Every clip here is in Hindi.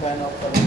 फैन ऑफ करो।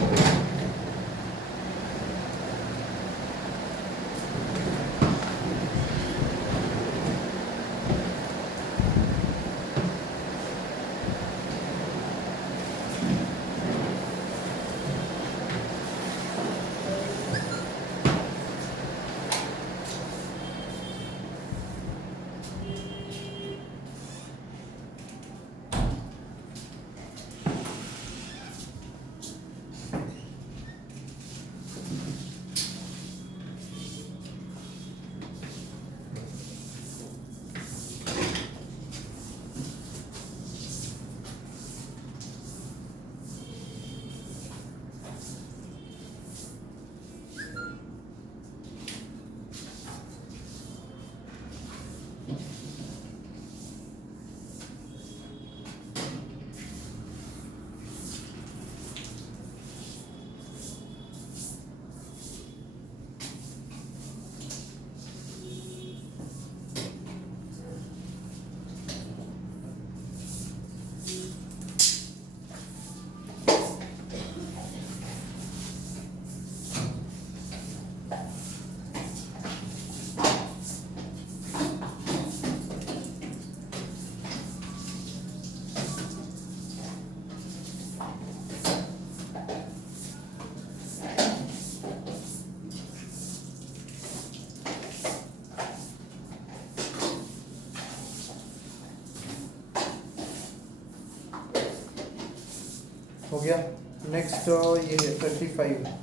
हो गया। नेक्स्ट ये 35।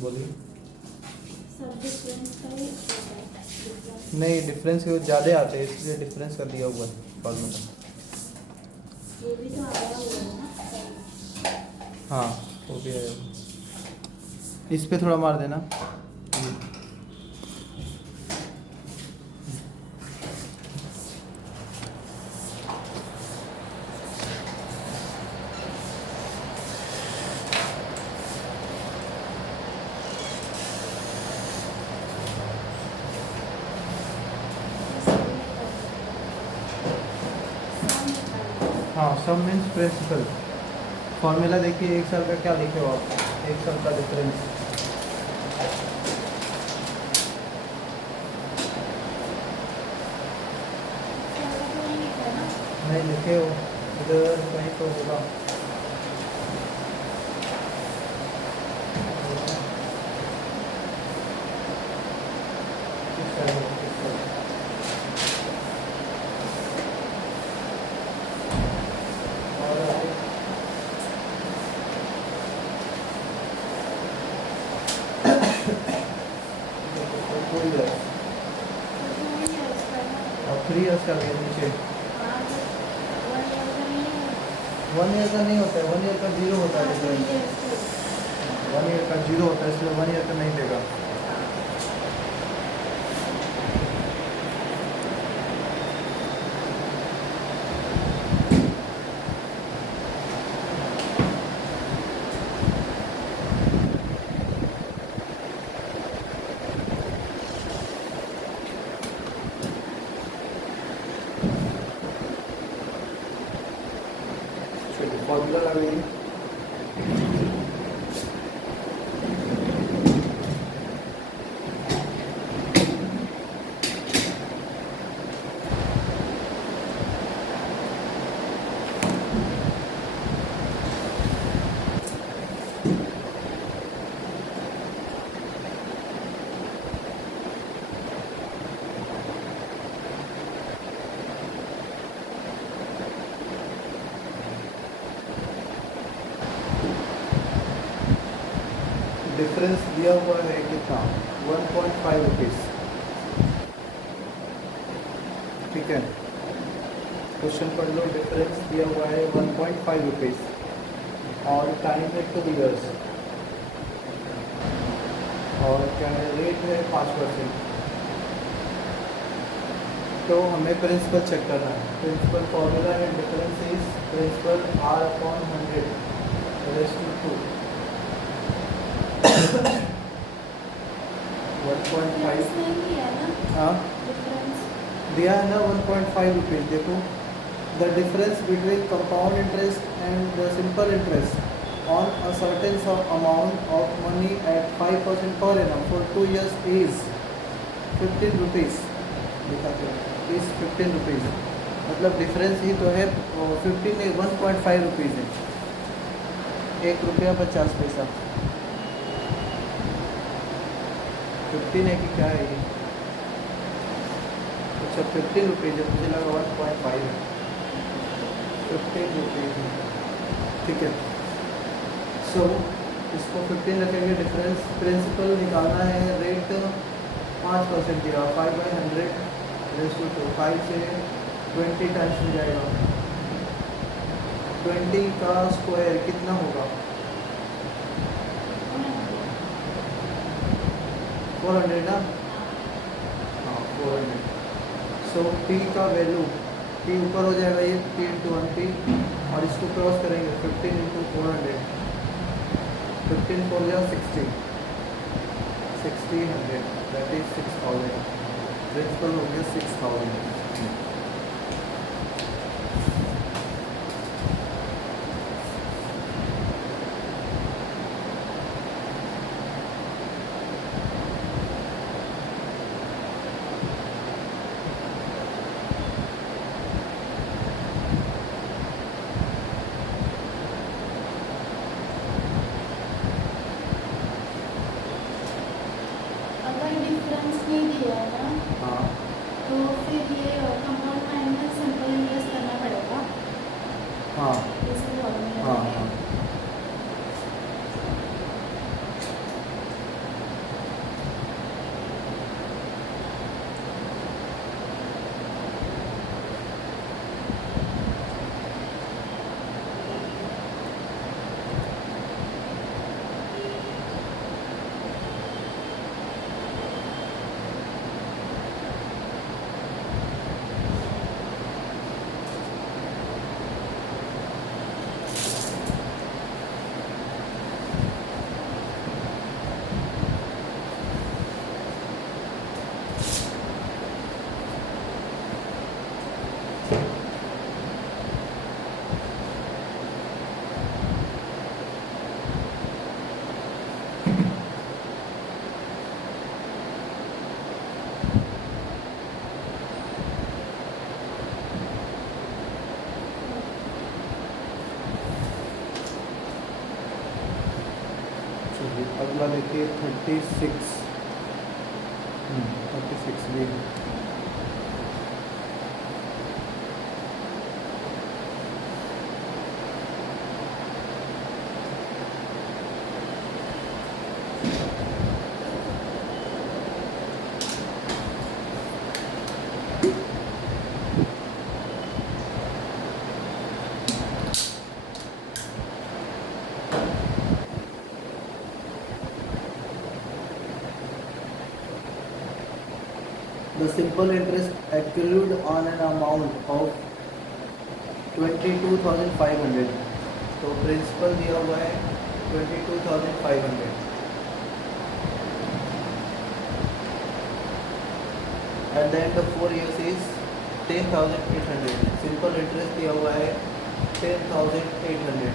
बोलिए। नहीं, डिफरेंस ज़्यादा आते हैं इसलिए डिफरेंस कर दिया हुआ है फॉर्मूला। हाँ वो भी है। इस पे थोड़ा मार देना। हाँ, सम मीन्स प्रिंसिपल। फॉर्मूला देखिए, एक साल का क्या लिखे हो आप, एक साल का डिफरेंस। नहीं लिखे हो, इधर कहीं तो होगा। और 3 इयर्स का भी नीचे 1 ईयर का नहीं होता है, 1 ईयर का 0 होता है डिफरेंस। 1 ईयर का 0 होता है, इसलिए 1 ईयर का नहीं देगा। फॉर्मूला लगाइए। डिफरेंस दिया हुआ है कितना, 1.5 रुपीज़। ठीक है, क्वेश्चन पढ़ लो, डिफरेंस दिया हुआ है 1.5 रुपीज़ और टाइम है 2 ईयर्स और क्या है, रेट है 5%। तो हमें प्रिंसिपल चेक करना है। प्रिंसिपल फॉर्मूला है difference is principal R upon 100 raise to 2। 1.5 हाँ दिया है ना, 1.5 रुपीज़। देखो, the difference between compound interest and the simple interest on a certain amount of money at 5% per annum for 2 years is 15 rupees. लिखा था इज 15 रुपीज़, मतलब डिफरेंस ही तो है 15 1.5 रुपीज़ है, 1 रुपया 50 पैसा। 15 है कि क्या है ये? अच्छा 15 रुपीज़ है, मुझे लगा 1.5 है। 15 रुपीज़ है, ठीक है। सो इसको 15 रखेंगे। डिफरेंस प्रिंसिपल निकालना है, रेट 5% दिया, 5/100 रेज़ टू 2। 5 से 20 टाइम्स में जाएगा, 20 का स्क्वायर कितना होगा? 400 ना, हाँ 400। सो P का वैल्यू, P ऊपर हो जाएगा ये, P इंटू 1P, और इसको क्रॉस करेंगे 15 इंटू 400, 15 4 या 60, 100 दैट इज 6000। प्रिंसिपल हो गया 6000। अगर डिफरेंस नहीं दिया है ना, हाँ तो फिर ये कंपाउंड माइनस सिंपल इंटरेस्ट करना पड़ेगा। हाँ इसको फॉर्मूला हाँ में हाँ। चलिए अगला देखिए 36। 36 भी है। The simple interest accrued on an amount of 22,500। तो प्रिंसिपल दिया हुआ है 22,500। At the end of 4 years is 10,800। Simple interest दिया हुआ है 10,800।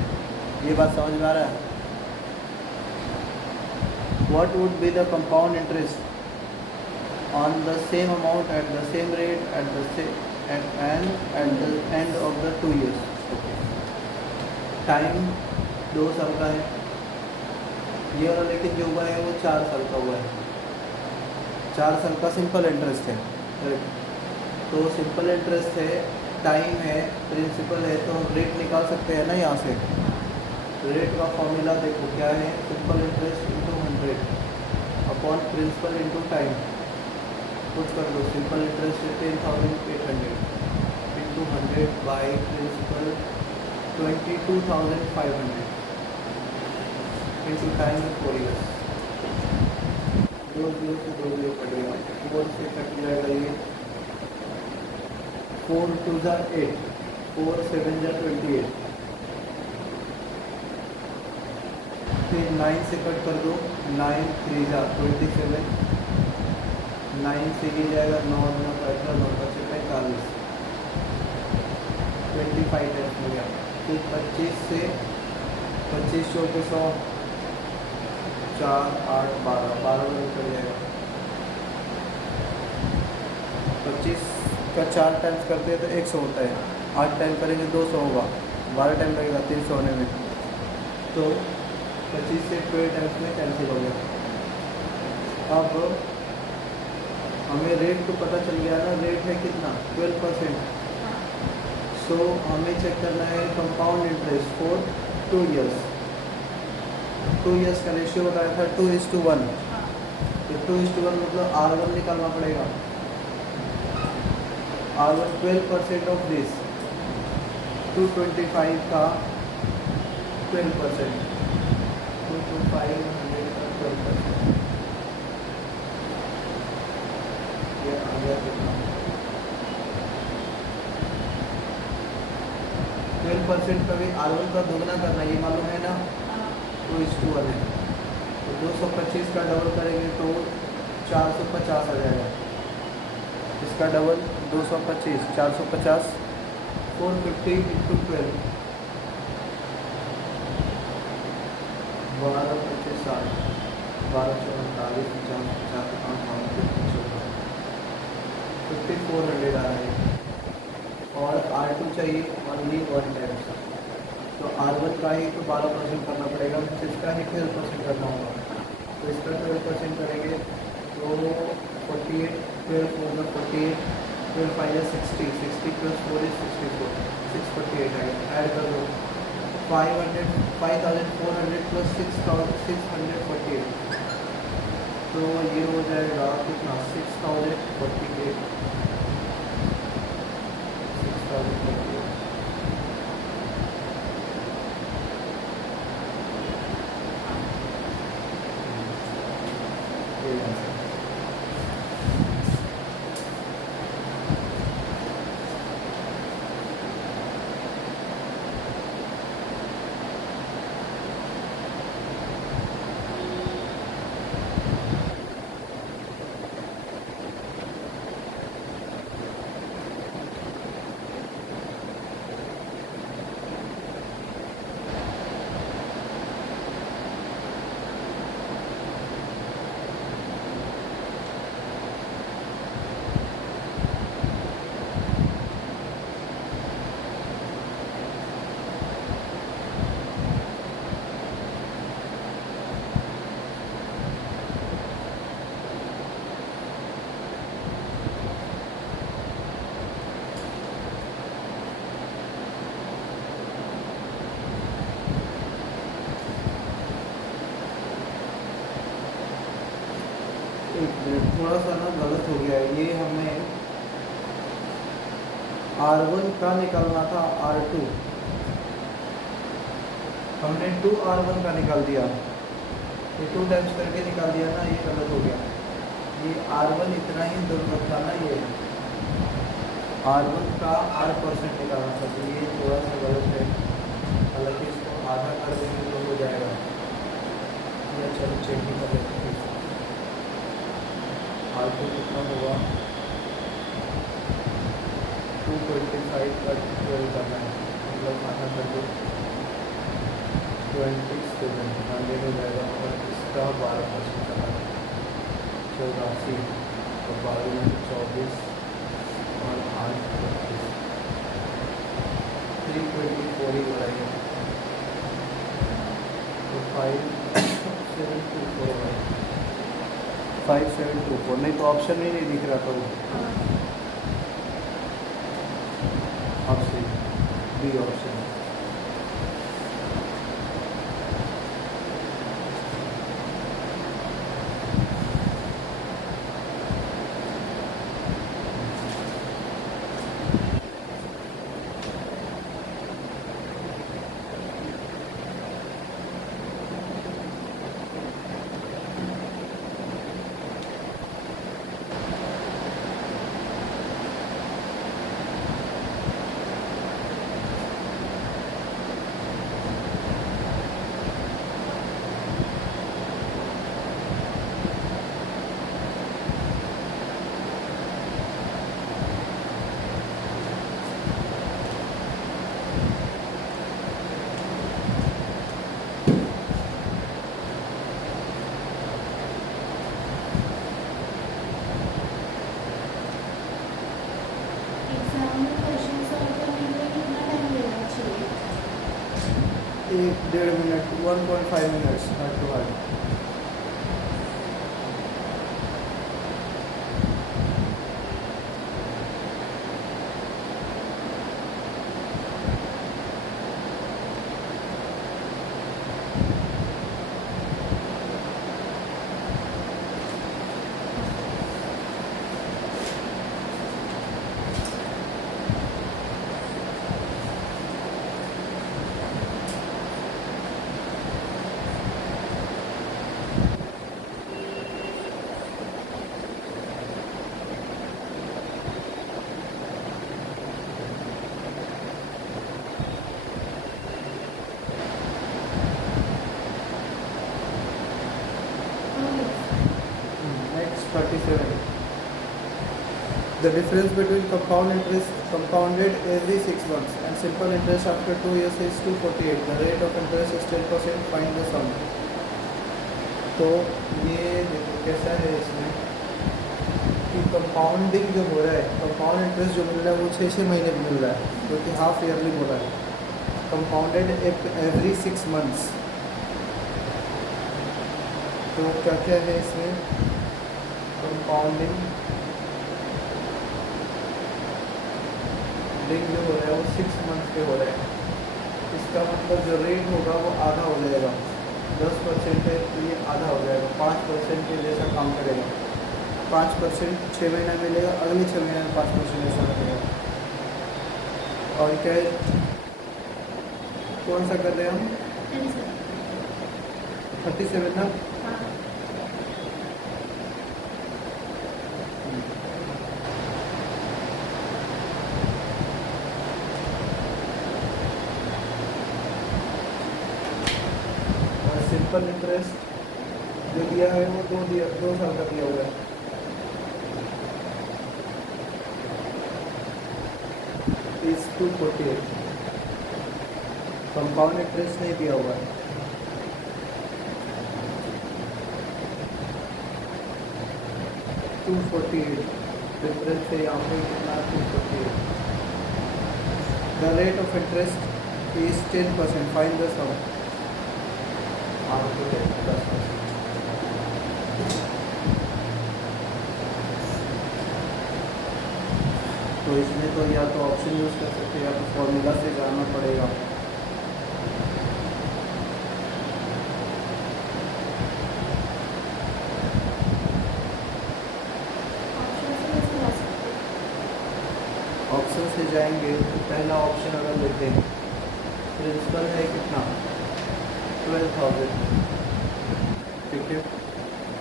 ये बात समझ में आ रहा है? What would be the compound interest on the same amount at the same rate at the end of the 2 years? Time 2 साल का है ये वाला, लेकिन जो हुआ है वो 4 साल का हुआ है। 4 साल का सिंपल इंटरेस्ट है, तो सिंपल इंटरेस्ट है, टाइम है, प्रिंसिपल है, तो रेट निकाल सकते हैं ना यहाँ से। रेट का फॉर्मूला देखो क्या है, simple interest into 100 upon principal into time. Put कर दो, सिंपल इंटरेस्ट है 10,800 into 100 by principal 22,500 into time में 4 years. 2 0 से 2 0 कट गया, 4 से कट जाएगा ये, 4 2 जा 8, 4 7 जा 28, फिर 9 से कट कर दो, 9 3 जा 27, 9 से ये जाएगा 9 9 पैसा 9 5 45, 25 टाइम्स हो गया, फिर 25 से 25 चौके 100, 4 8 12 12 में निकल जाएगा, 25 का 4 टाइम्स करते हैं तो 100 होता है, 8 टाइम करेंगे 200 होगा, 12 टाइम लगेगा 300 होने में, तो 25 से 12 टाइम्स में कैंसिल हो गया. अब हमें रेट तो पता चल गया ना, रेट है कितना 12%. सो हमें चेक करना है compound interest for 2 years. 2 years का रेशियो बताया था 2:1, तो 2:1 मतलब R1 निकालना पड़ेगा. R1 12% ऑफ दिस, 225 का 12%, 225 का 12%, ये आ गया कितना 12% का भी R1 का दोगुना करना, ये मालूम है ना, 2:1 है, तो 225 का डबल करेंगे तो 450 आ जाएगा, इसका डबल 225 450, 450 इंटू 12, 12 25 60, 12 44 50 5400 आ रहा है. और R2 चाहिए ओनली 1 टाइम, तो R1 का ही तो 12% करना पड़ेगा, इसका ही 12% करना होगा, तो इसका 12% करेंगे तो 48, 12 4 48, 12 5 60, 60 प्लस 4 इज 64, 648 आएगा. ऐड कर दो 5400 प्लस 648, तो ये हो जाएगा कितना 6048, 6048. थोड़ा सा ना गलत हो गया है, ये हमें R1 का निकालना था, R2 हमने 2R1 का निकाल दिया, ये 2 टाइम्स करके निकाल दिया ना, ये गलत हो गया. ये R1 इतना ही जरूरत था ना, ये R1 का R% निकालना था, तो ये थोड़ा सा गलत है, हालांकि इसको आधा कर देंगे तो हो जाएगा. या चलो चेक ही कर लेते हैं. R2 कितना होगा 225 का 12 करना है, मतलब आधा कर दो 27 100 हो जाएगा, और इसका 12% करना है 84, और 12 में 24 और 8 25, 324 ही बढ़ाएंगे, तो 5724 है, 5724. नहीं तो ऑप्शन ही नहीं दिख रहा था वो, अब से बी ऑप्शन. एक 1.5 minute 1.5 minutes heart to heart. Next 37. The difference between compound interest compounded every 6 months and simple interest after 2 years is 248. The rate of interest is 10%. Find the sum. तो ये देखो कैसा है इसमें कि कंपाउंडिंग जो हो रहा है, कंपाउंड इंटरेस्ट जो मिल रहा है वो 6 महीने में मिल रहा है, क्योंकि हाफ ईयरली बोला है. Compounded every 6 months. तो क्या क्या है इसमें? कंपाउंडिंग लिंक जो हो रहा है वो 6 मंथ पे हो रहा है. इसका मतलब जो रेट होगा वो आधा हो जाएगा. 10% है तो ये आधा हो जाएगा. 5% के जैसा काम करेगा. 5% 6 महीना मिलेगा, अगले 6 महीने में 5% ऐसा लगेगा. और क्या है, कौन सा कर रहे हैं हम? 37 ना. सिंपल इंटरेस्ट जो दिया है वो 2 साल का दिया हुआ है. इस 248. कंपाउंड इंटरेस्ट नहीं दिया हुआ है. डिफरेंस है यहाँ पे कितना? 248. The rate of interest is 10%. Find the sum. तो इसमें तो या तो ऑप्शन यूज़ कर सकते हैं या तो फॉर्मूला से जाना पड़ेगा. ऑप्शन से जाएंगे तो पहला ऑप्शन अगर लेते हैं, प्रिंसिपल है कितना? 12,000. ठीक है.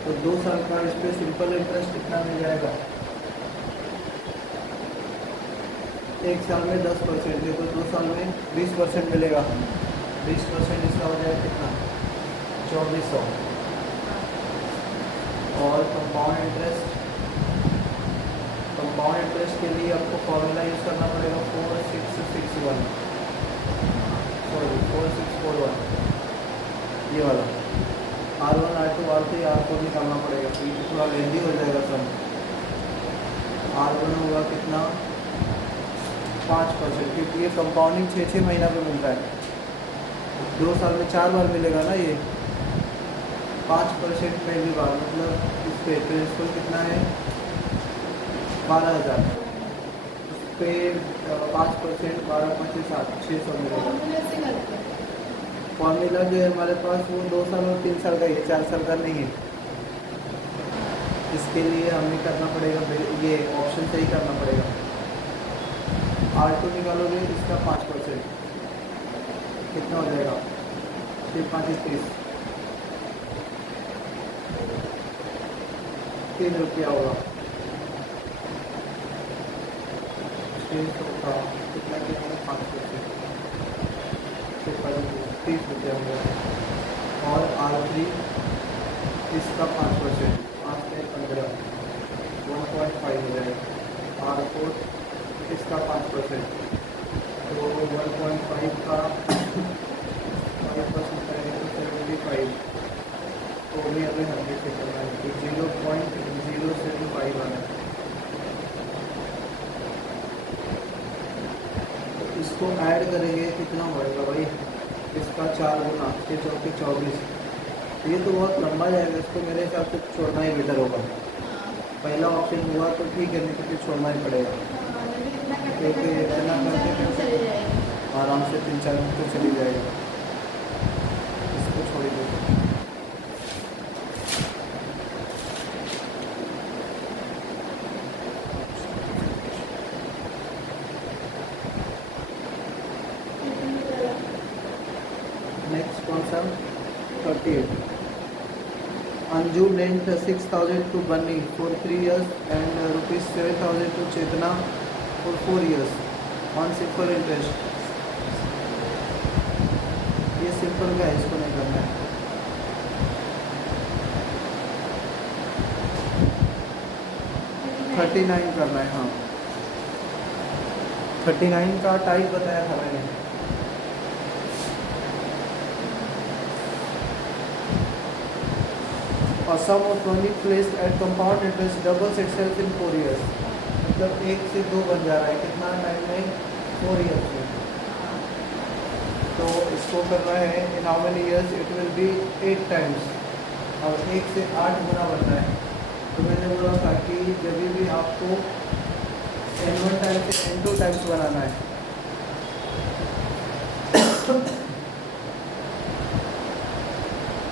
तो 2 साल का इस पर सिंपल इंटरेस्ट कितना मिल जाएगा? 1 साल में 10% है तो 2 साल में 20% मिलेगा. 20% इसका हो जाएगा कितना? 2400. और कंपाउंड इंटरेस्ट के लिए आपको फॉर्मूला यूज़ करना पड़ेगा 4641. ये वाला R1 R2 R3 R4 निकालना पड़ेगा. तो ये थोड़ा लेंदी हो जाएगा सब. R1 होगा कितना? 5%, क्योंकि ये कंपाउंडिंग 6 महीना पे मिलता है. 2 साल में 4 बार मिलेगा ना ये. 5% पहली बार, मतलब इस पे प्रिंसिपल कितना है? 12,000. इस पर 5% 12 5 600 मिलेगा. फॉर्मूला जो है हमारे पास वो 2 साल और 3 साल का ही है, 4 साल का नहीं है. इसके लिए हमें करना पड़ेगा, ये ऑप्शन से ही करना पड़ेगा. R2 निकालोगे इसका 5%, कितना हो जाएगा? 5 3 रुपया होगा. 600 का कितना कितना? 5%, 30 रुपया हो गया. और R3 इसका 5%, 5 से 15, 1.5 हो जाएगा. R4 इसका 5%, तो 1.5 का 5% करेंगे तो 75. तो भी हमें 100 से करना है तो 0.075 आना है. तो इसको ऐड करेंगे कितना होएगा भाई? इसका 4 गुना 6 चौके 24। ये तो बहुत लंबा जाएगा, इसको मेरे हिसाब से छोड़ना ही बेटर होगा। पहला ऑप्शन हुआ तो ठीक है, नहीं तो फिर छोड़ना ही पड़ेगा, क्योंकि इतना करके चले जाएंगे। आराम से 3-4 मिनट तो चली जाएगा। इसको छोड़ दो। नेक्स्ट कौन सा? 38। Anju lent 6,000 to Bunny for 3 years and rupees 7,000 to Chetna for 4 years on simple interest. ये सिंपल का है, इसको नहीं करना है। 39 करना है। हाँ 39 का टाइप बताया था मैंने। A sum of money placed at compound interest doubles itself in 4 years. मतलब 1 से 2 बन जा रहा है, कितना टाइम में? 4 years में। तो इसको करना है in how many years? It will be 8 times और 1 से 8 गुना बनना है। तो मैंने बोला था कि जब भी आपको n1 टाइम्स से n2 टाइम्स बनाना है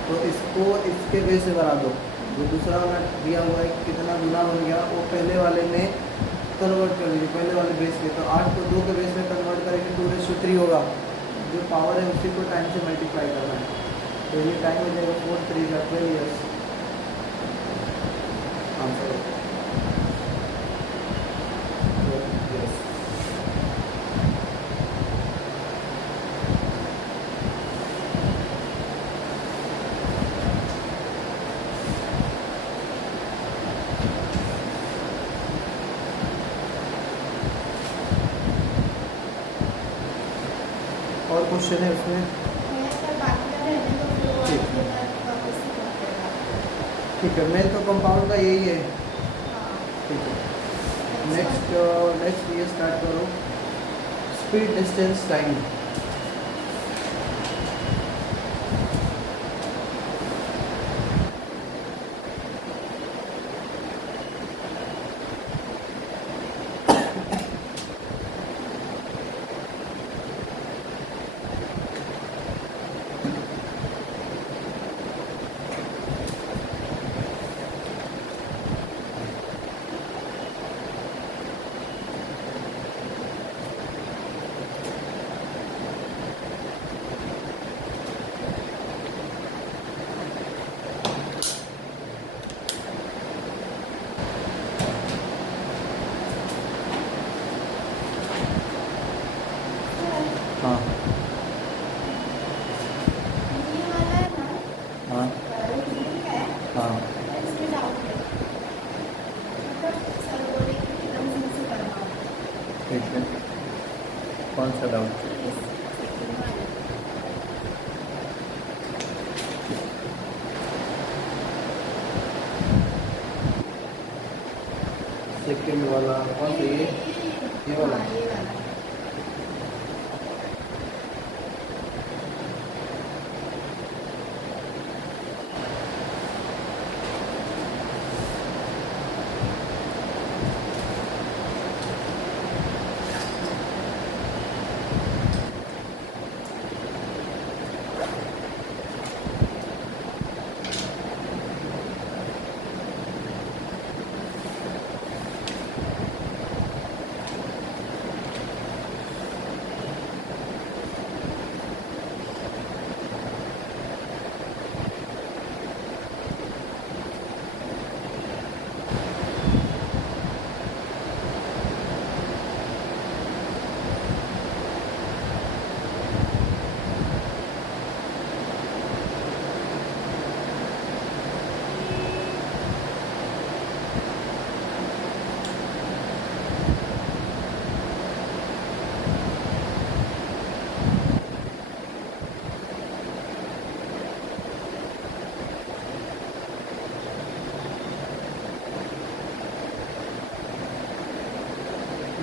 तो इसको इसके बेस से बना दो। जो दूसरा वाला दिया हुआ है कितना गुना बन गया, वो पहले वाले में कन्वर्ट कर लीजिए, पहले वाले बेस में। तो 8 को 2 के बेस में कन्वर्ट करेंगे तो 2/3 होगा। जो पावर है उसी को टाइम से मल्टीप्लाई करना है। तो ये टाइम हो जाएगा 4 3 12 ईयर्स। आंसर और क्वेश्चन है उसमें? ठीक है, मेन तो कंपाउंड का यही है। ठीक है, नेक्स्ट ये स्टार्ट करो। Speed distance time. हाँ हाँ हाँ ठीक है। कौन सा डाउट? सेकेंड वाला कौन सा? ये वाला।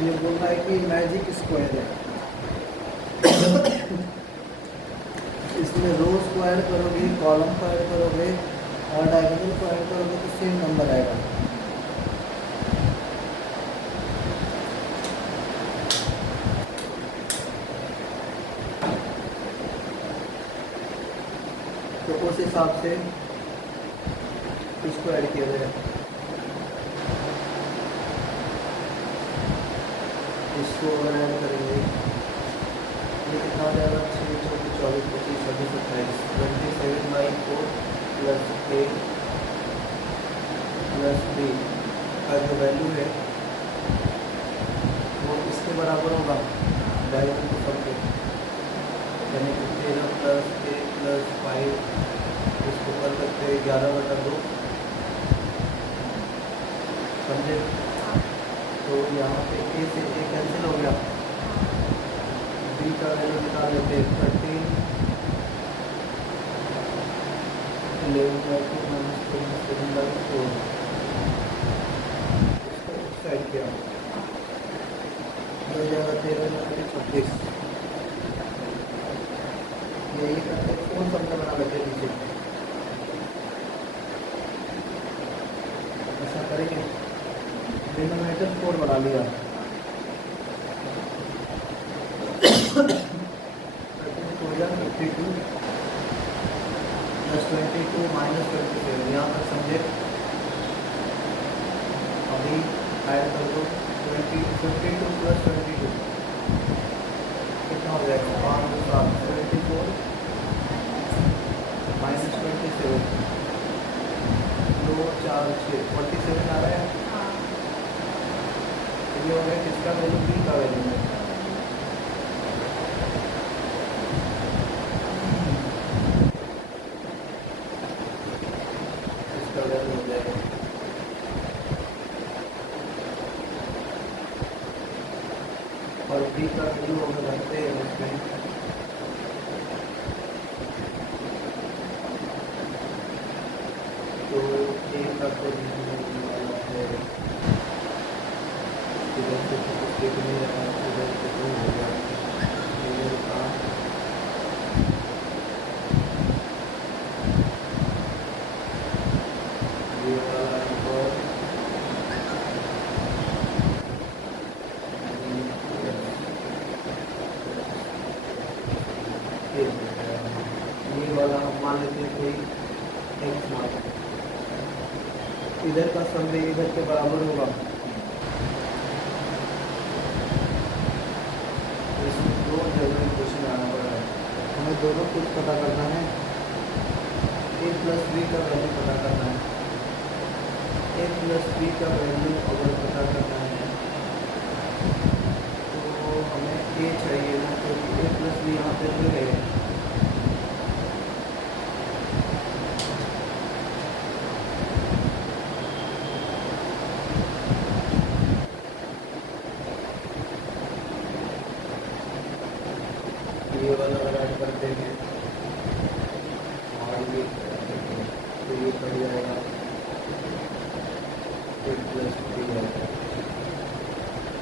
ये बोल रहा है कि मैजिक स्क्वायर है। इसमें रोज को ऐड करोगे, कॉलम को ऐड करोगे और डायगोनल को ऐड करोगे तो सेम नंबर आएगा। तो उस हिसाब से इसको ऐड किया जाए। इसको अगर ऐड करेंगे ये कितना आ जाएगा, 6 24 24 25 26 27 27/4 प्लस 8 प्लस 3 का जो वैल्यू है वो इसके बराबर होगा डायगोनल को सबके, यानी कि 13 प्लस 1 प्लस 5 इसको कर सकते हैं 11/2, समझे। तो यहाँ पे ए से ए कैंसिल हो गया, बी का वैल्यू निकाल लेते हैं 13 11/2 माइनस 27/4, इसको उस साइड किया हो जाएगा 13 26। यही करते कौन शब्द बना लेते हैं नीचे, ऐसा करेंगे डिनोमिनेटर 4 बना लिया, 32 प्लस 22 माइनस 27, यहाँ तक समझे। अभी ऐड कर दो 52 प्लस 22 कितना हो जाएगा, 5 7 74 माइनस 27 2 4 6 47 आ रहा है। ये हो गया किसका वैल्यू, बी का वैल्यू है। इसका वैल्यू हो जाएगा और बी का वैल्यू होगा बनते हैं इसमें तो ए का तो इधर से कुछ नहीं रहा, इधर से तो हो गया इधर का ये वाला नंबर ये वाला हम मान लेते हैं कोई एक्स मान, इधर का सम भी इधर के बराबर होगा। इसमें दो जगह क्वेश्चन आना पड़ा है, हमें दोनों कुछ पता करना है, ए प्लस बी का वैल्यू पता करना है। ए प्लस बी का वैल्यू अगर पता करना है तो हमें ए चाहिए ना, क्योंकि ए प्लस बी यहाँ पे जो है ये वाला अगर ऐड करते हैं और ये तो ये बढ़ जाएगा 8 प्लस 3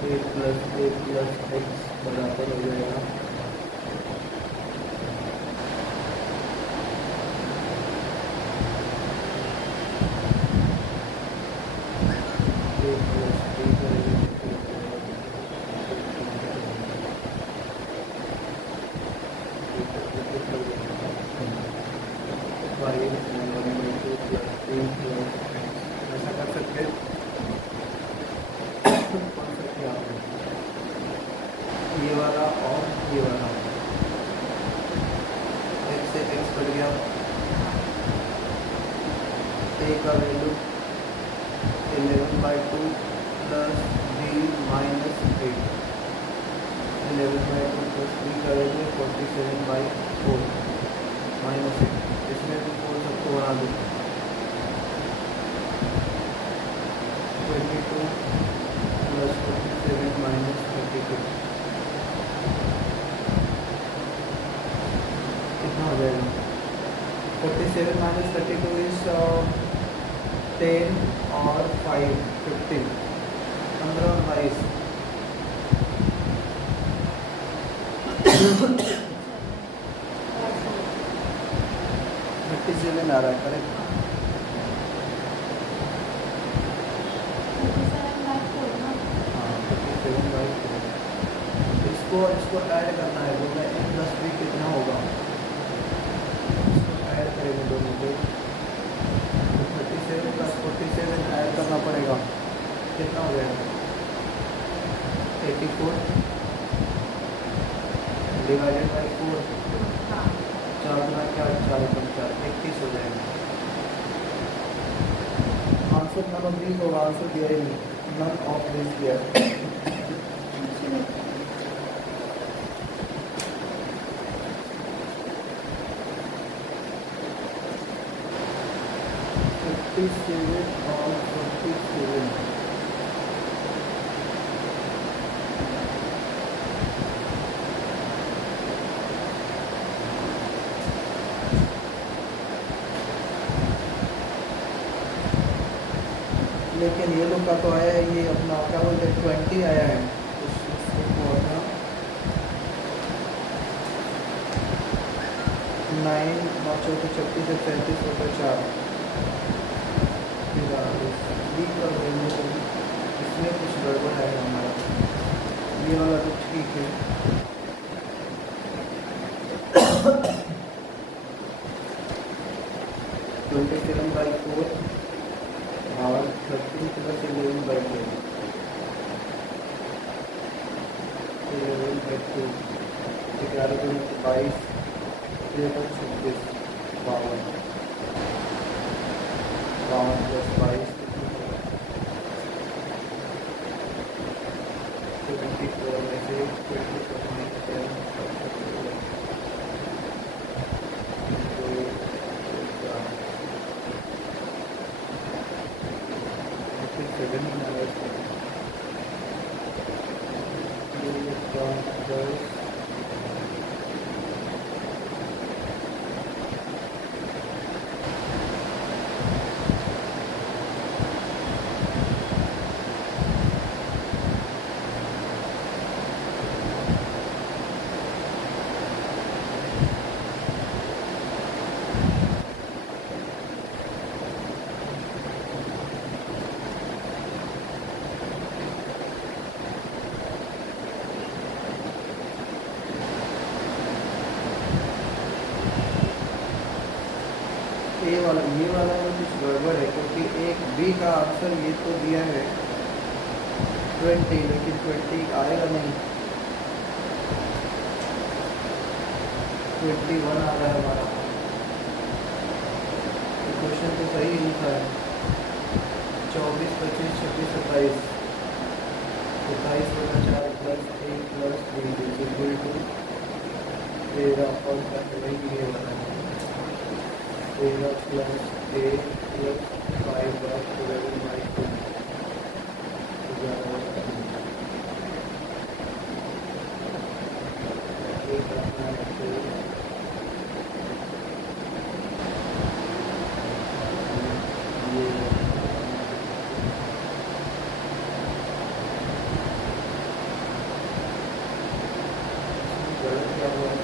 8 प्लस एक्स बराबर हो जाएगा 8 प्लस 3 करेंगे ऐसा कर सकते हैं। कौन सा किया आपने, ये वाला और ये वाला, x से x बढ़ गया, a का value 11/2 plus b minus 8, 11/2 plus b का वैल्यू 47/4 माइनस 8, इसमें भी 4 सबको बना दो 22 प्लस 47 माइनस 32 कितना हो जाएगा, 47 माइनस 32 इज 10 और 5 15 15 और 22 4 37 आ रहा है करेक्ट। 37/4 ना। हाँ 37/4। इसको ऐड करना है, बोलना है a प्लस बी कितना होगा, इसको ऐड करेंगे दोनों को। तो 37 प्लस 47 ऐड करना पड़ेगा, कितना हो जाएगा 84 डिवाइडेड बाई 4, हाँ 4 गुना 4 4 गुना 4 31 हो जाएगा। आंसर नंबर बी होगा, आंसर दिया ही नहीं, नन ऑफ दिस दिया। चलो 57 और 47 लेकिन ये लोग का तो आया है, ये अपना क्या बोलते हैं 20 आया है, इसको अपना 9 9 चौके 36 से 37 होकर 4 इसमें कुछ गड़बड़ है हमारा, ये वाला तो ठीक है। 27/4 और 13 प्लस 11/2 11/2 11 दूनी 22 13 26 52 प्लस 22 74 में से 27 ये वाला में कुछ गड़बड़ है, क्योंकि एक बी का आंसर ये तो दिया है 20, लेकिन 20 आएगा नहीं, 21 आ रहा है हमारा। क्वेश्चन तो सही ही लिखा है 24 25 26 27 27 बटा 4 प्लस 1 प्लस 3 इक्वल टू 13 और वही ये वाला है 13 प्लस 8 प्लस 5 बार 11/2 एक अपना ये गलत क्या हुआ है,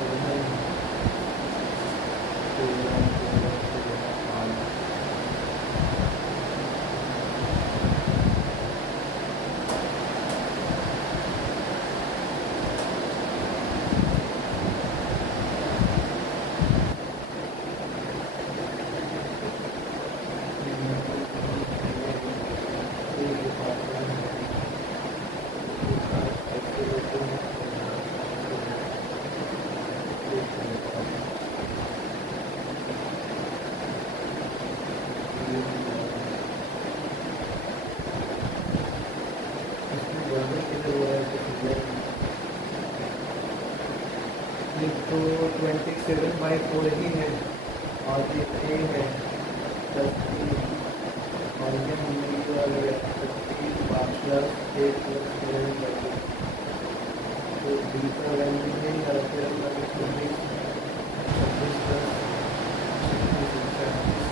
27/4 ही है और ये a है प्लस 3 और ये हमने जो है 15 प्लस 8 प्लस 11/2 तो b का वैल्यू है या फिर अपना 26 प्लस 36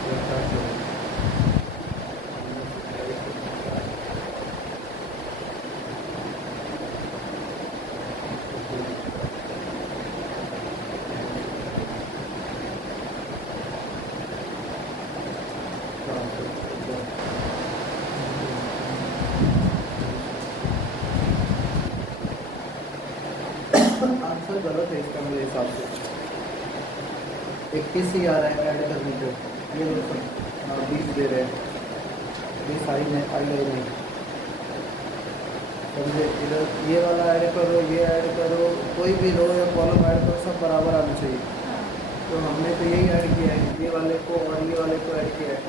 बटा 4 27 आंसर गलत है इसका मेरे हिसाब से। 21 ही आ रहा है ऐड करने पे। ये लोग सब 20 दे रहे हैं, 20 आई नहीं, आई नहीं। समझे? इधर ये वाला ऐड करो, ये ऐड करो, कोई भी रो या कॉलम ऐड करो, सब बराबर आना चाहिए। तो हमने तो यही ऐड किया है, ये वाले को और ये वाले को ऐड किया है,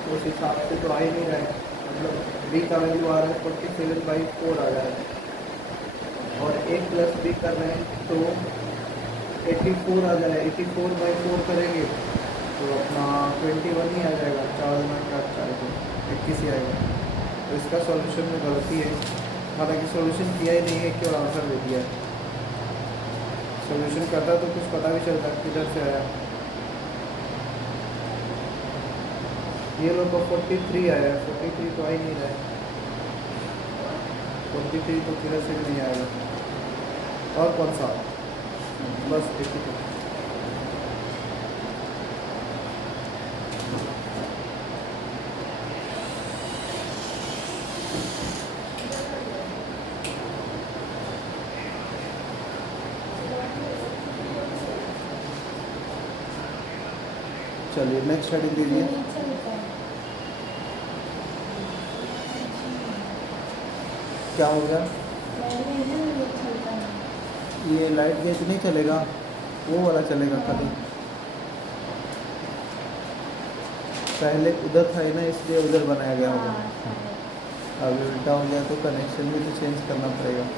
तो उस हिसाब से तो आ ही नहीं रहा है। मतलब बी का वैल्यू आ रहा है 47/4 आ रहा है, और a प्लस बी कर रहे हैं तो 84 आ जाएगा। 84/4 करेंगे तो अपना 21 ही आ जाएगा, 4 को 21 ही आएगा। तो इसका सॉल्यूशन में गलती है, हालांकि सॉल्यूशन किया ही नहीं है, क्यों आंसर दे दिया है। सॉल्यूशन करता तो कुछ पता भी चलता किधर से आया। ये लोग को 43 आया है, 43 तो आ ही नहीं रहा है, 43 तो किधर से भी नहीं आएगा। और कौन सा? बस 82। चलिए नेक्स्ट हेडिंग दीजिए। क्या हो गया? ये लाइट गेज नहीं चलेगा, वो वाला चलेगा खाली। पहले उधर था ही ना, इसलिए उधर बनाया गया होगा। अभी उल्टा हो गया तो कनेक्शन भी तो चेंज करना पड़ेगा।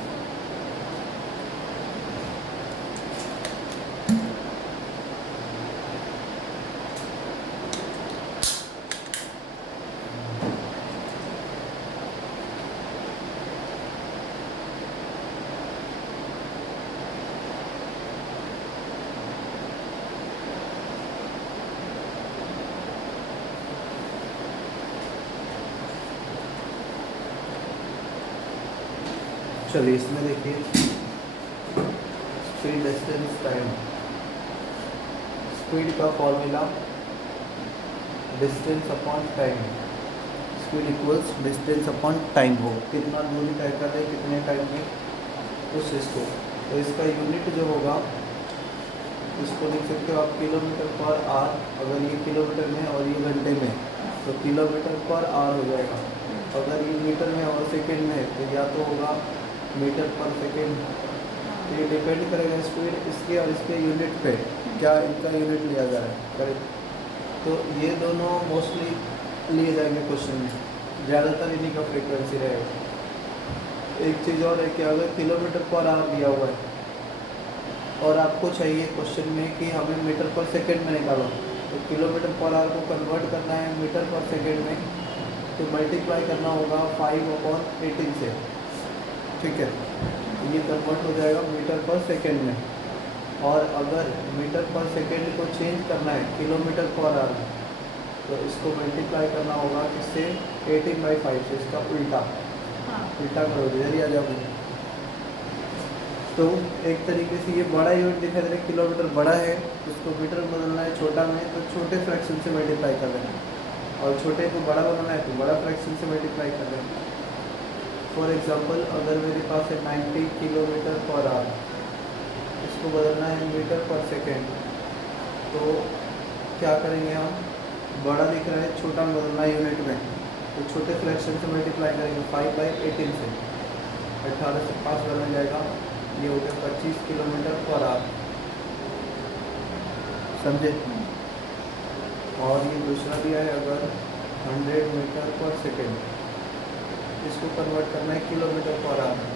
चलिए इसमें देखिए, स्पीड डिस्टेंस टाइम। स्पीड का formula distance upon time. Speed equals distance upon time हो, कितना दूरी तय कर रहे कितने टाइम में, उस चीज़ को। तो इसका यूनिट जो होगा, इसको लिख सकते हो आप किलोमीटर पर आवर। अगर ये किलोमीटर में और ये घंटे में, तो किलोमीटर पर आवर हो जाएगा। अगर ये मीटर में और सेकेंड में, तो या तो होगा मीटर पर सेकेंड। ये डिपेंड करेगा स्पीड इसके और इसके यूनिट पे, क्या इनका यूनिट लिया जा रहा है, करेक्ट। तो ये दोनों मोस्टली लिए जाएंगे क्वेश्चन में, ज़्यादातर इन्हीं का फ्रीक्वेंसी रहेगा। एक चीज़ और है कि अगर किलोमीटर पर आवर दिया हुआ है और आपको चाहिए क्वेश्चन में कि हमें मीटर पर सेकेंड में निकालो, तो किलोमीटर पर आवर को कन्वर्ट करना है मीटर पर सेकेंड में, तो मल्टीप्लाई करना होगा 5/18 से, ठीक है। ये कन्वर्ट हो जाएगा मीटर पर सेकेंड में। और अगर मीटर पर सेकेंड को चेंज करना है किलोमीटर पर आवर, तो इसको मल्टीप्लाई करना होगा किससे? 18/5 से, इसका उल्टा। उल्टा करो, इधर ही आ जाओ। तो एक तरीके से ये बड़ा यूनिट दिखाई दे रहा है, किलोमीटर बड़ा है, उसको मीटर में बदलना है, छोटा में तो छोटे फ्रैक्शन से मल्टीप्लाई कर रहे हैं, और छोटे को बड़ा बनाना है तो बड़ा फ्रैक्शन से मल्टीप्लाई कर रहे हैं। फॉर एग्जांपल, अगर मेरे पास है 90 किलोमीटर पर आवर, इसको बदलना है मीटर पर सेकेंड, तो क्या करेंगे हम? बड़ा दिख रहा है, छोटा में बदलना है यूनिट में, तो छोटे फ्रैक्शन से मल्टीप्लाई करेंगे 5/18 से। 18 से 5 बदल जाएगा, ये हो गया 25 किलोमीटर पर आवर, समझे। और ये दूसरा दिया है, अगर 100 मीटर पर सेकेंड, इसको कन्वर्ट करना है किलोमीटर पर आवर,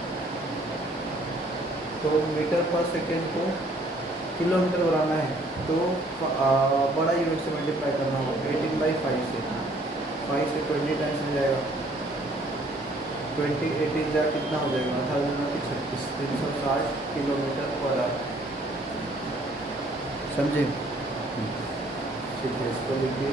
तो मीटर पर सेकेंड को किलोमीटर बनाना है, तो बड़ा यूनिट से मल्टीप्लाई करना होगा 18/5 से। 5 से 20 टाइम्स हो जाएगा, 20 18 जा कितना हो जाएगा? 36 360 किलोमीटर पर आवर, समझे। ठीक है, इसको लिखिए।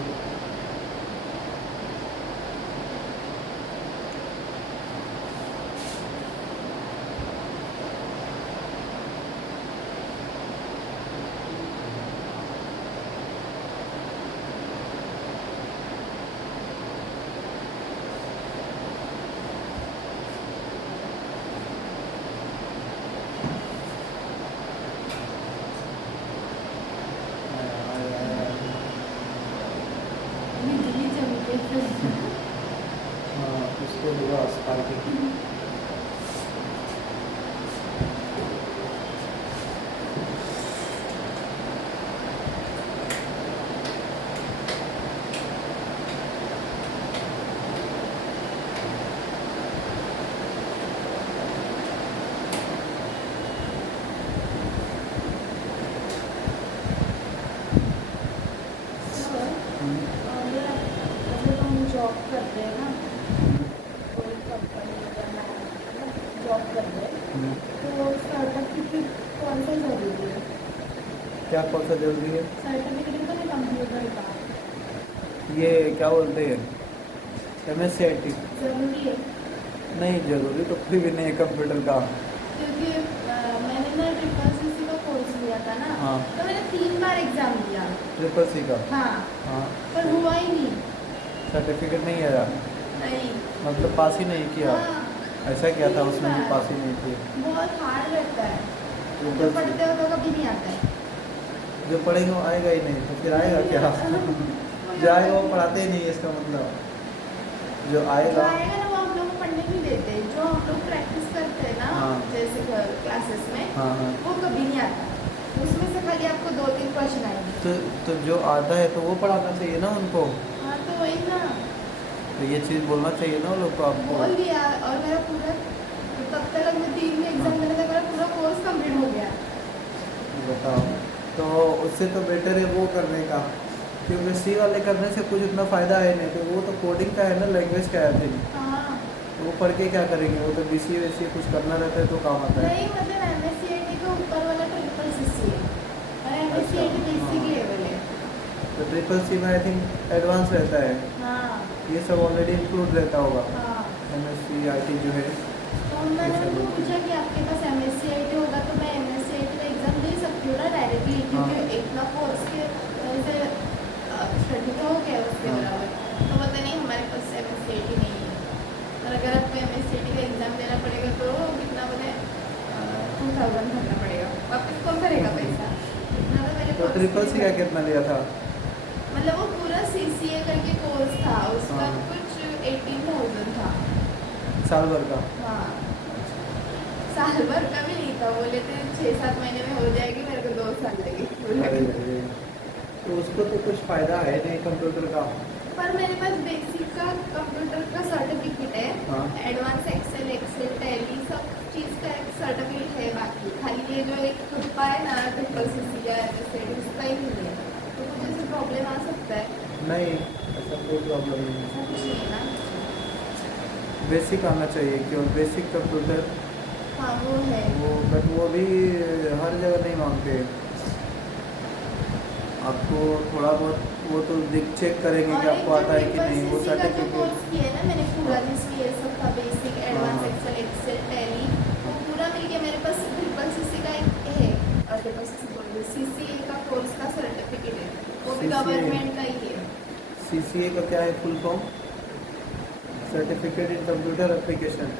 इसको होगा स्पार्किंग। जब हम जॉब करते हैं ना, कोई कंपनी जॉब करते हैं तो सर्टिफिकेट कौन सा जरूरी है? क्या कौन सा जरूरी है? सर्टिफिकेट तो नहीं कंप्यूटर का ये क्या बोलते हैं, MSc जरूरी है, नहीं जरूरी तो कोई भी नहीं है कंप्यूटर का। क्योंकि मैंने ना CCC का कोर्स लिया था ना, हाँ। तो मैंने 3 बार एग्जाम दिया। CCC का? हाँ, हाँ। पर हुआ ही नहीं। सर्टिफिकेट नहीं आया? नहीं, मतलब पास ही नहीं किया? हाँ, ऐसा क्या था 3 उसमें कि बार। पास ही नहीं किया? बहुत हार्ड रहता है, तो जो पढ़ते हो तो कभी नहीं आता है। जो पढ़ेगा वो आएगा ही नहीं, तो फिर आएगा क्या? जो आएगा वो पढ़ाते ही नहीं है, इसका मतलब जो जो आएगा। आएगा ना वो हम लोग को पढ़ने नहीं देते, जो हम लोग प्रैक्टिस करते हैं ना, हाँ। जैसे क्लासेस में, हाँ हाँ। वो कभी नहीं आता। उसमें से खाली आपको 2-3 क्वेश्चन आएंगे। तो जो आता है तो वो पढ़ाना चाहिए ना उनको। हाँ, तो वही ना, तो ये चीज़ बोलना चाहिए ना उन लोग को आपको। बोल दिया। और मेरा पूरा तब तक मैं 3 एग्जाम देने तक मेरा पूरा कोर्स कंप्लीट हो गया। बताओ, तो उससे तो बेटर है वो करने का, क्योंकि सी वाले करने से कुछ इतना फ़ायदा है नहीं। तो वो तो कोडिंग का है ना, लैंग्वेज का है फिर हाँ, वो पढ़ के क्या करेंगे? वो तो BCA वैसे कुछ करना रहता है तो काम आता है। नहीं मतलब MSc का ऊपर वाला CCC है और MSc अच्छा, बेसिक हाँ। लेवल है। तो CCC में आई थिंक एडवांस रहता है, हाँ ये सब ऑलरेडी इंक्लूड रहता होगा। हाँ। MSc IT जो है। तो मैंने उनको पूछा कि आपके पास MSc IT होगा तो मैं MSc IT का एग्ज़ाम दे सकती हूँ ना डायरेक्टली, क्योंकि इतना कोर्स के जैसे स्टडी तो हो गया उसके हाँ। बराबर। तो बोलते नहीं हमारे पास MSc IT नहीं है, और अगर आपको MSc IT का एग्ज़ाम देना पड़ेगा तो कितना बोले 2000 भरना पड़ेगा, वापस कौन करेगा पैसा इतना? तो मेरे तो पास CCC का कितना लिया था? मतलब वो पूरा CCA करके कोर्स था, उसका हाँ। कुछ 18,000 था। साल भर का? हाँ, साल भर का भी नहीं था, बोले थे 6-7 महीने में हो जाएगी, मेरे को 2 साल लगे। अरे, तो उसको तो कुछ फ़ायदा है नहीं कंप्यूटर का। पर मेरे पास बेसिक का कंप्यूटर का सर्टिफिकेट है, हाँ। एडवांस एक्सेल टैली सब चीज़ का एक सर्टिफिकेट है, बाकी खाली ये जो एक ग्रुपा है ना CCC या MSc उसका ही नहीं है। तो कुछ ऐसे प्रॉब्लम आ सकता है? नहीं, ऐसा कोई प्रॉब्लम नहीं है। ऐसा कुछ नहीं है ना? बेसिक आना चाहिए, क्यों? बेसिक कंप्यूटर हाँ वो है। वो, बट वो भी हर जगह नहीं मांगते। आपको थोड़ा बहुत वो तो चेक करेंगे कि आपको आता है कि नहीं, वो का जो सर्टिफिकेट। कोर्स किया है ना मैंने पूरा, जिसमें ये सब था बेसिक एडवांस हाँ। एक्सेल टैली, वो पूरा मिलके मेरे पास CCC का एक है, और CCA का कोर्स का सर्टिफिकेट है, वो भी CCA गवर्नमेंट का ही है। CCA का क्या है full form? Certificate in computer application.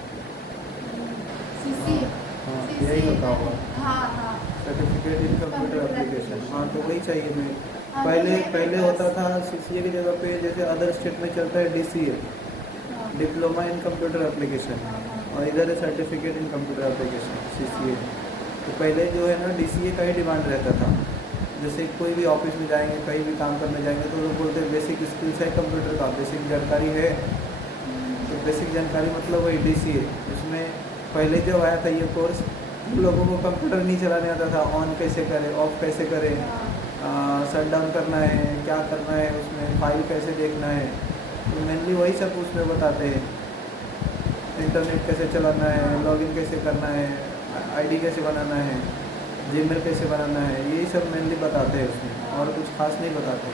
CCA हाँ, यही होता होगा, हाँ हाँ सर्टिफिकेट इन कंप्यूटर एप्लीकेशन। हाँ, तो वही चाहिए मैं। हाँ, पहले तो मेरे पहले पास- होता था CCA की जगह पे, जैसे अदर स्टेट में चलता है DCA, हाँ, डिप्लोमा इन कंप्यूटर एप्लीकेशन, हाँ, हाँ। और इधर है certificate in computer application CCA। तो पहले जो है ना DCA का ही डिमांड रहता था। जैसे कोई भी ऑफिस में जाएंगे, कहीं भी काम करने जाएंगे तो लोग बोलते हैं बेसिक स्किल्स है कंप्यूटर का, बेसिक जानकारी है। तो बेसिक जानकारी मतलब वही DCA। उसमें पहले जब आया था ये कोर्स, लोगों को कंप्यूटर नहीं चलाने आता था, ऑन कैसे करें, ऑफ कैसे करें, शट डाउन करना है, क्या करना है उसमें, फाइल कैसे देखना है। तो मेनली वही सब उसमें बताते हैं। इंटरनेट कैसे चलाना है, लॉगिन कैसे करना है, ID कैसे बनाना है, जीमेल कैसे बनाना है, यही सब मेनली बताते हैं उसमें, और कुछ खास नहीं बताते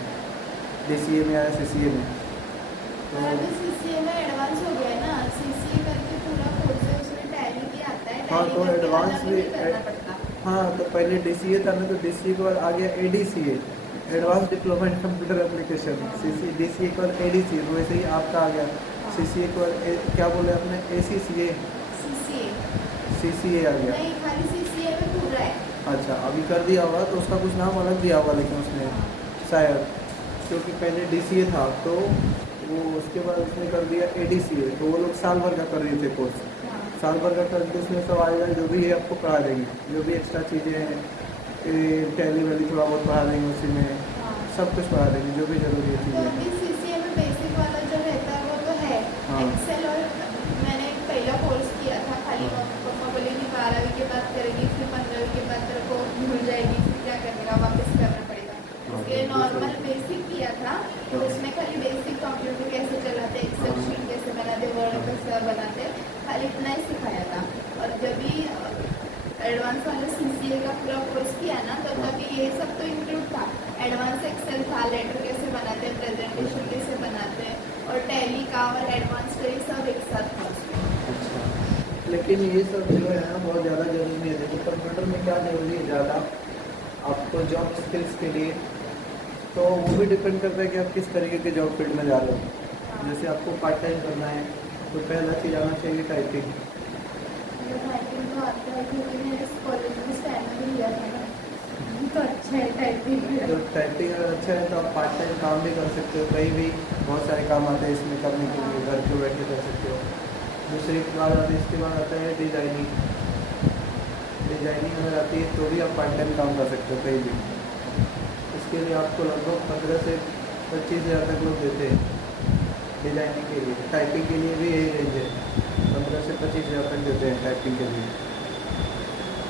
DCA में या CCA में। तो अभी CCA में एडवांस हो गया है ना, CCA करके पूरा कोर्स है, उसमें टैली भी आता है, हाँ, टैली तो करके एडवांस अलग भी नहीं करना पड़ता। हाँ, तो पहले DCA था ना, तो DCA के बाद आ गया ADCA, advance diploma in computer application. DCA के बाद ADCA, तो वैसे ही आपका आ गया। CCA के बाद क्या बोले आपने, ACCA, CCA आ गया। नहीं, खाली CCA में पूरा है। अच्छा, अभी कर दिया होगा तो उसका कुछ नाम अलग दिया होगा, लेकिन उसमें शायद, क्योंकि पहले DCA था तो वो उसके बाद उसने कर दिया ADCA, तो वो लोग साल भर का कर रहे थे कोर्स। हाँ साल भर का कर के उसमें सब आएगा, जो भी है आपको पढ़ा देंगे, जो भी एक्स्ट्रा चीज़ें हैं, टैली वैली थोड़ा बहुत पढ़ा देंगे उसी में, हाँ। सब कुछ पढ़ा देंगे जो भी जरूरी है तो चीज़ें। अभी CCA में बेसिक वाला जो रहता है वो तो है, हाँ। एक्सेल, और मैंने एक पहला कोर्स किया था खाली, हाँ। मम्मा बोली कि 12वीं के बाद करेगी, फिर 15वीं के बाद तेरे को भूल जाएगी, फिर क्या करेगा, वापस करना पड़ेगा। हाँ, इसलिए बिल्कुल नॉर्मल सही। बेसिक किया था, तो हाँ। उसमें खाली बेसिक कंप्यूटर कैसे चलाते, एक्सेल हाँ। शीट कैसे बनाते, वर्ड कैसे बनाते, खाली इतना ही सिखाया था। और जब भी एडवांस वाला CCA का पूरा कोर्स किया ना, तो तभी ये सब तो इंक्लूड था। एडवांस एक्सेल था, लेटर कैसे बनाते हैं, प्रेजेंटेशन कैसे बनाते हैं, और टैली का और एडवांस का ये सब एक साथ था उसमें। अच्छा, लेकिन ये सब जो है ना बहुत ज़्यादा जरूरी नहीं है। देखो कंप्यूटर में क्या जरूरी है ज़्यादा आपको जॉब स्किल्स के लिए, तो वो भी डिपेंड करता है कि आप किस तरीके के जॉब फील्ड में जा रहे हो। जैसे आपको पार्ट टाइम करना है तो पहला चीज़ आना चाहिए टाइपिंग। टाइपिंग तो आता है, क्योंकि मैंने इस कॉलेज में स्टैंड भी लिया था ना, तो अच्छा है टाइपिंग। तो टाइपिंग अगर अच्छा है तो आप पार्ट टाइम काम भी कर सकते हो, कहीं भी बहुत सारे काम आते हैं इसमें करने के लिए, घर पे बैठे कर सकते हो। दूसरी बात आती है, इसके बाद आता है डिज़ाइनिंग। डिज़ाइनिंग अगर आती है तो भी आप पार्ट टाइम काम कर सकते हो कहीं भी। इसके लिए आपको लगभग 15 से 25 हज़ार तक लोग देते हैं डिज़ाइनिंग के लिए। टाइपिंग के लिए भी यही रेंज है, 15 से 25 हज़ार तक देते हैं टाइपिंग के लिए।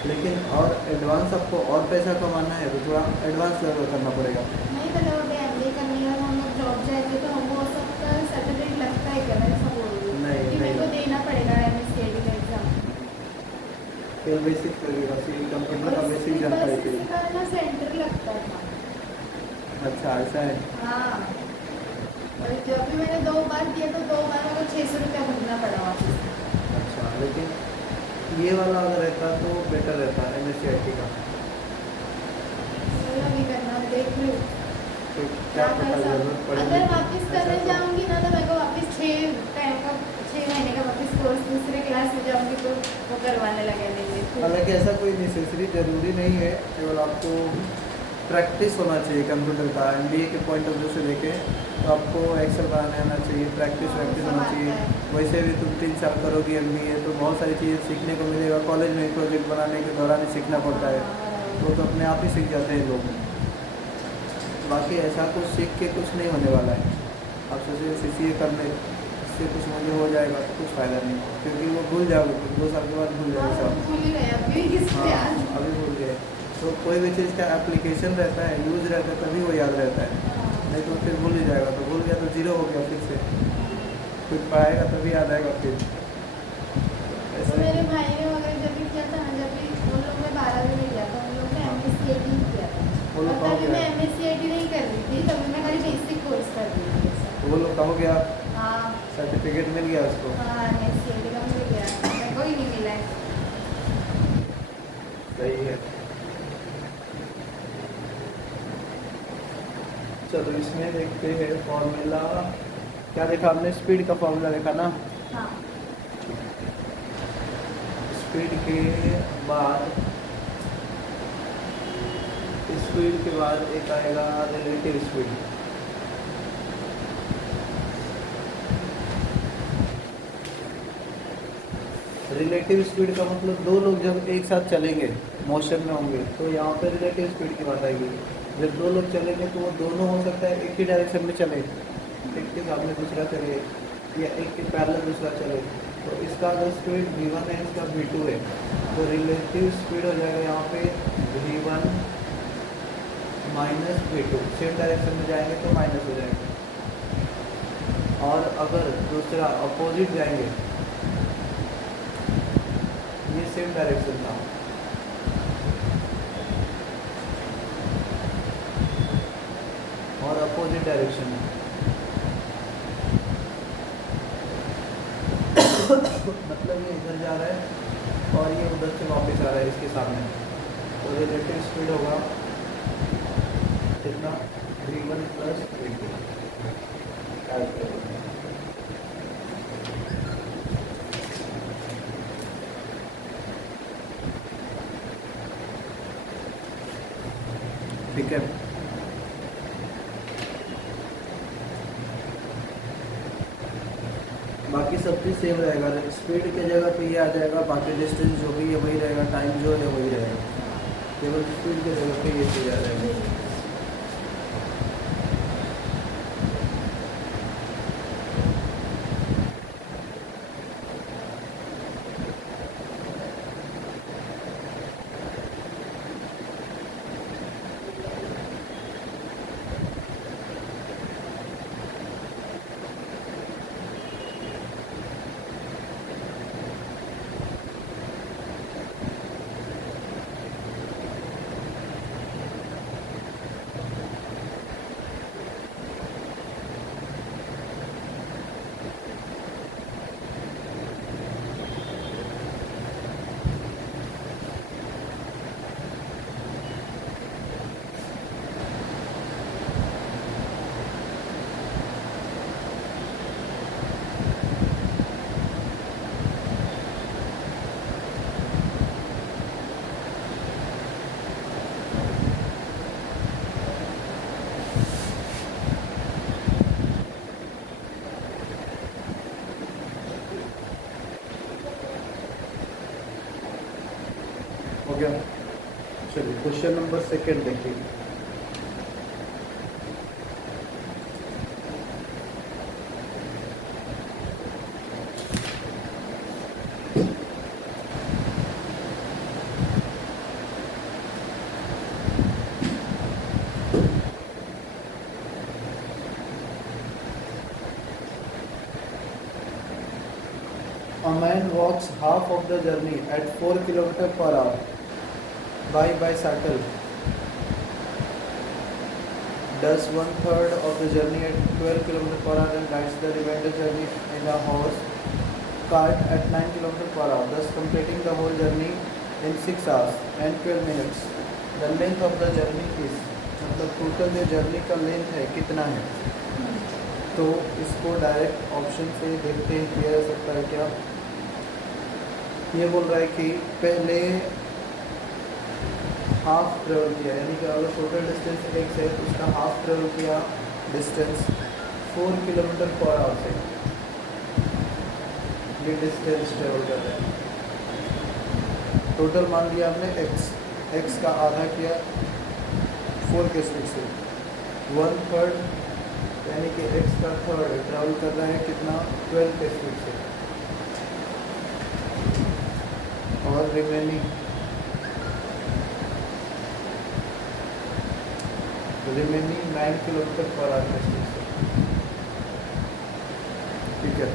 लेकिन और एडवांस आपको और पैसा कमाना है तो थोड़ा एडवांस लेवल करना पड़ेगा। नहीं तो जब MBA करने के बाद हम लोग जॉब जाएंगे तो हमको वो सब का सर्टिफिकेट लगता है क्या, मैं ऐसा बोल रही हूँ नहीं, कि मेरे नहीं। को देना पड़ेगा MSCIT का एग्जाम। फिर बेसिक लगेगा, सी कंप्यूटर का और बेसिक जानकारी CCA चाहिए। का ना सेंटर लगता था। अच्छा ऐसा है। हाँ, और जब भी मैंने 2 बार किया तो 2 बार मेरे को 600 रुपया भरना पड़ा वापस। अच्छा, लेकिन ये वाला अगर रहता तो बेटर रहता MSCIT का। चलो अभी करना, देख लूँ तो क्या क्या कर पता सकते। जरूरत पड़ेगी। अगर वापस करने ऐसा तो- जाऊंगी ना तो मेरे को वापस 6 महीने का वापस कोर्स दूसरे क्लास में जाऊंगी तो वो करवाने लगे देंगे। हालांकि ऐसा कोई नेसेसरी ज़रूरी नहीं है, केवल आपको प्रैक्टिस होना चाहिए कंप्यूटर का। MBA के पॉइंट ऑफ व्यू से देखें तो आपको एक्सेल बनाने आना चाहिए, प्रैक्टिस होना चाहिए। वैसे भी तुम 3 साल करोगी MBA तो बहुत सारी चीज़ें सीखने को मिलेगा। कॉलेज में प्रोजेक्ट बनाने के दौरान ही सीखना पड़ता है, वो तो अपने आप ही सीख जाते हैं लोग। बाकी ऐसा कुछ सीख के कुछ नहीं होने वाला है। आप सोचिए CCA करने से कुछ मुझे हो जाएगा तो कुछ फ़ायदा नहीं, क्योंकि वो भूल जाओगे, 2 साल के बाद भूल जाओगे सब। भूल ही गए अभी किस पे हाँ, आज। अभी भूल गए। तो कोई भी चीज़ का एप्लीकेशन रहता है, यूज़ रहता है, तभी वो याद रहता है, नहीं तो फिर भूल ही जाएगा। तो भूल गया तो जीरो हो गया फिर से। कुछ पढ़ाएगा तभी याद आएगा फिर। तो ऐसे मेरे भाई ने वगैरह जब भी किया था ना, जब भी उन लोग ने 12वीं में किया था, उन लोग ने MSCIT ही किया था। वो लोग और कहो तभी मैं गया, MSCIT नहीं कर रही थी, तभी मैं खाली बेसिक कोर्स कर रही थी। वो लोग कहो गया, हाँ सर्टिफिकेट मिल गया उसको। हाँ, MSCIT का मिल गया, मेरे को ही नहीं मिला है। सही है। चलो इसमें देखते हैं फॉर्मूला। क्या देखा हमने? स्पीड का फॉर्मूला देखा ना। हाँ स्पीड के बाद एक आएगा रिलेटिव स्पीड। रिलेटिव स्पीड का मतलब दो लोग जब एक साथ चलेंगे, मोशन में होंगे, तो यहाँ पे रिलेटिव स्पीड की बात आएगी। जब दो लोग चलेंगे तो वो दोनों हो सकता है एक ही डायरेक्शन में चले, एक के सामने दूसरा चले या एक के पैरेलल दूसरा चले। तो इसका जो स्पीड v1 है, इसका v2 है, तो रिलेटिव स्पीड हो जाएगा यहाँ पे v1 minus v2। Same direction में जाएंगे तो माइनस हो जाएगा। और अगर दूसरा अपोजिट जाएंगे, ये सेम डायरेक्शन था, और अपोजिट डायरेक्शन में मतलब ये इधर जा रहा है और ये उधर से वापस आ रहा है इसके सामने, तो रिलेटिव स्पीड होगा कितना? v1 plus v2। ठीक है। बाकी सब चीज़ सेम रहेगा, स्पीड की जगह पे ये आ जाएगा, बाकी डिस्टेंस जो भी है वही रहेगा, टाइम जो है वही रहेगा, केवल स्पीड की जगह पे ये चीज़ आ जाएगा। हो गया। चलिए क्वेश्चन नंबर सेकंड देखिए। A man walks half of the journey at 4 km per hour by bicycle. Does 1/3 of the journey at 12 km per hour and rides the remainder journey in a horse cart at 9 km per hour, thus completing the whole journey in 6 hours and 12 minutes. The length of the journey is, मतलब टोटल जो जर्नी का लेंथ है कितना है, तो इसको डायरेक्ट ऑप्शन से देखते हैं किया जा सकता है क्या। ये बोल रहा है कि पहले हाफ ट्रेवल किया, यानी कि अगर टोटल डिस्टेंस x है तो उसका हाफ ट्रेवल किया डिस्टेंस 4 किलोमीटर पर आवर से, ये डिस्टेंस ट्रेवल कर रहे हैं। टोटल मान लिया हमने x का आधा किया 4 के स्पीड से, 1/3 यानी कि x का थर्ड ट्रेवल कर रहा है कितना 12 के स्पीड से, और रिमेनिंग 9 किलोमीटर पर आवर के स्पीड से। ठीक है,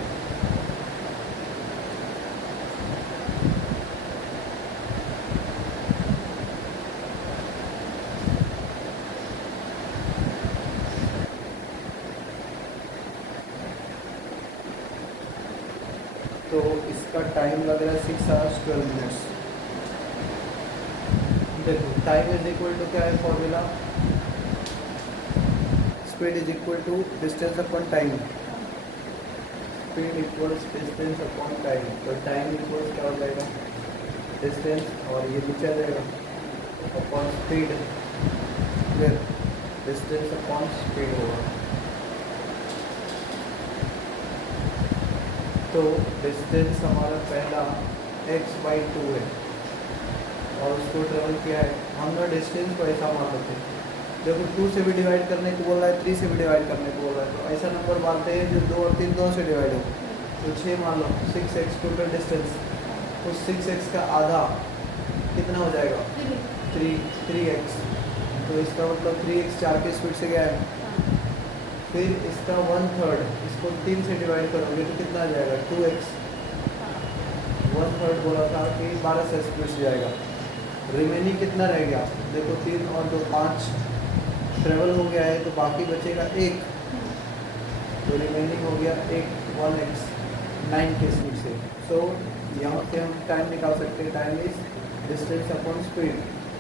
तो इसका टाइम लग रहा है 6 hours 12 minutes। देखो टाइम इज इक्वल टू क्या है formula, speed is equal to distance upon time, speed equals distance upon time, तो टाइम इक्वल्स क्या हो जाएगा डिस्टेंस, और ये नीचे आ जाएगा अपॉन स्पीड, फिर डिस्टेंस अपॉन स्पीड होगा। तो डिस्टेंस हमारा पहला x/2 है और उसको ट्रेवल किया है हमने, डिस्टेंस को ऐसा मान लेते हैं, देखो 2 से भी डिवाइड करने को बोल रहा है, 3 से भी डिवाइड करने को बोल रहा है, तो ऐसा नंबर मानते हैं जो 2 और 3 2 से डिवाइड हो, तो 6 मान लो 6x टोटल डिस्टेंस, उस 6x का आधा कितना हो जाएगा 3x, तो इसका मतलब 3x 4 के स्पीड से गया है। फिर इसका 1/3 इसको 3 से डिवाइड करोगे तो कितना आ जाएगा 2x, 1/3 बोला था कि 12 से स्पीड से जाएगा। रिमेनिंग कितना रह गया, देखो 3 और 2 5 ट्रेवल हो गया है, तो बाकी बचेगा 1, तो रिमेनिंग हो गया 1x 9 के स्पीड से। सो यहाँ से हम टाइम निकाल सकते हैं, time is distance upon speed,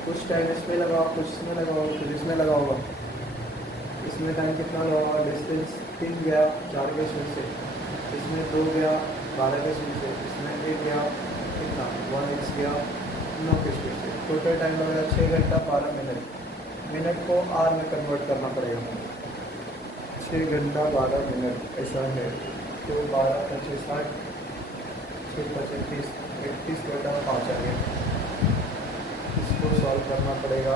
कुछ टाइम इसमें लगाओ कुछ इसमें लगाओ कुछ इसमें लगाओगा, इसमें टाइम कितना लगा, डिस्टेंस 3 गया 4 के स्पीड से, इसमें 2 गया 12 के स्पीड से, इसमें 1 गया कितना 1x गया 9 के स्पीड से, टोटल टाइम लगेगा 6 घंटा 12 मिनट। मिनट को आर में कन्वर्ट करना पड़ेगा, 6 घंटा 12 मिनट ऐसा है। तो 12 25 60 6 25 31/5 आ गया। इसको सॉल्व करना पड़ेगा।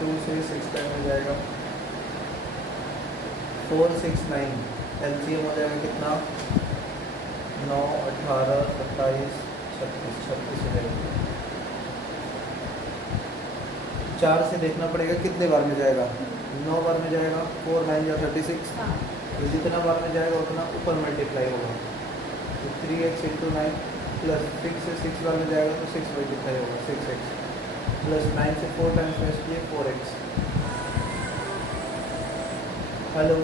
2 से 6 टाइम हो जाएगा 469। एलसीएम हो जाएगा कितना 9 18 27 36 36 हो जाएगा। 4 से देखना पड़ेगा कितने बार में जाएगा 9 बार में जाएगा 4 9 या 36। हाँ तो जितना बार में जाएगा उतना ऊपर मल्टीप्लाई होगा। तो 3x इंटू 9 प्लस 6 से 6 बार में जाएगा तो 6 मल्टीप्लाई होगा 6x प्लस 9 से 4 टाइम्स में इसलिए 4x। हेलो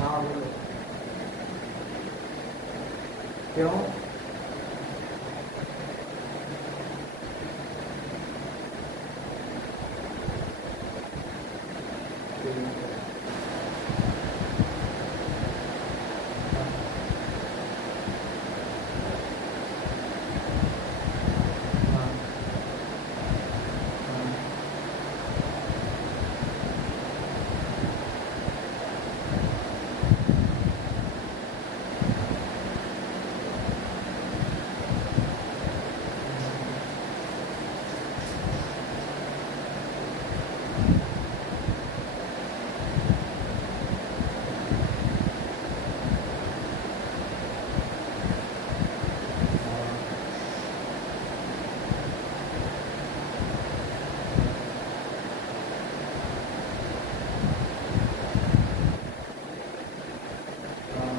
हाँ बोलो क्यों हाँ हाँ हाँ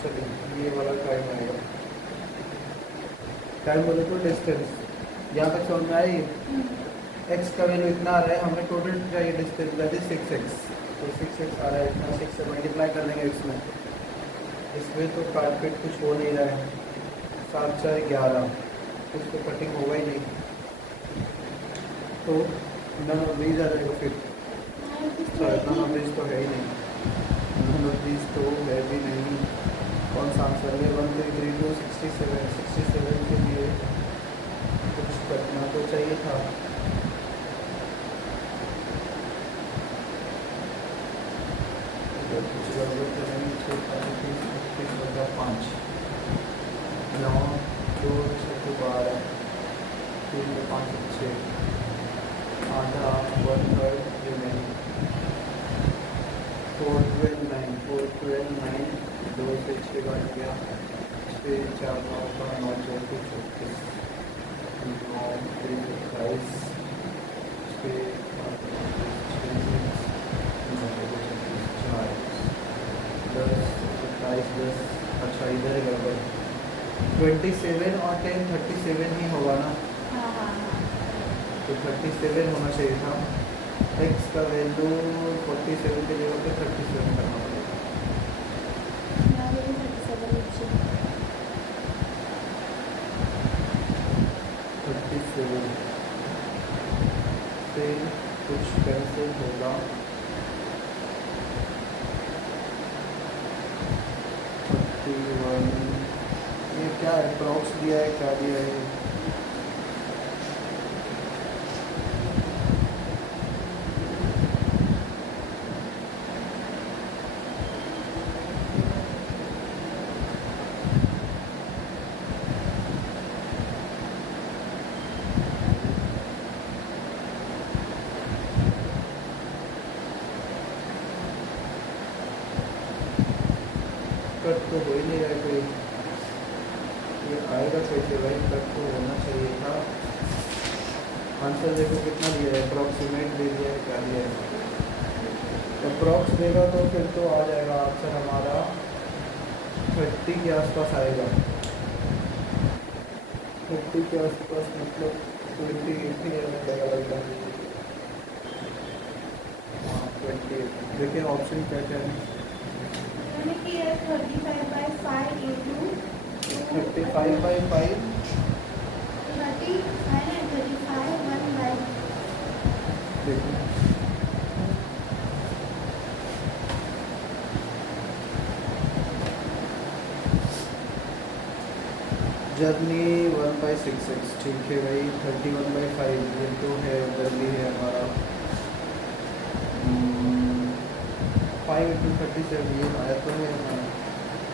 चलिए ये वाला टाइम आएगा। टाइम बोले तो डिस्टेंस यहाँ तक समझ में आई। एक्स का वैल्यू इतना आ रहा है हमें टोटल चाहिए डिस्टेंस दैट इज 6x। तो 6x आ रहा है इतना 6 से मल्टीप्लाई कर देंगे इसमें। इसमें तो काट पीट कुछ हो नहीं रहा है 7 4 11 कुछ तो कटिंग होगा ही नहीं। तो नन ऑफ दीज आ जाएगा फिर। नन ऑफ दीज तो है ही नहीं। नन ऑफ दीज तो है भी नहीं। कौन सा आंसर है 1 3 3 2 67 67 के लिए कुछ करना तो चाहिए था। कुछ गड़बड़ तो नहीं 5 9 2 6 12 3 5 6 आधा 1/3 रिमेनिंग 4 12 9 4 12 9 2 से 6 बढ़ गया 6 4 9 का 9 4 को 36 9 3 27 6 5 10 27 10। अच्छा इधर है गड़बड़ 27 और 10 37 ही होगा ना। हाँ हाँ हाँ तो 37 होना चाहिए था। x का वैल्यू 47 के जगह पे 37 करना पड़ेगा। यहाँ पे भी 37 नीचे 37 फिर कुछ कैंसिल होगा 31। ये क्या है अप्रॉक्स दिया है क्या दिया है। कट तो हो ही नहीं रहा है कोई। ये आएगा कैसे भाई कट तो होना चाहिए था। आंसर देखो कितना दिया है अप्रॉक्सीमेट दे दिया है क्या दिया है। अप्रॉक्स देगा तो फिर तो आ जाएगा आंसर हमारा 30 के आसपास आएगा। 30 के आसपास मतलब 28 ही लगेगा। हाँ 28 देखिए ऑप्शन क्या क्या है। मैंने किया 35/5 into 35/5 35 1/. देखो जर्नी 1/6x ठीक है भाई 31/5 ये तो है उधर भी है हमारा 1.5 इंटू 37 ये आया तो है ना,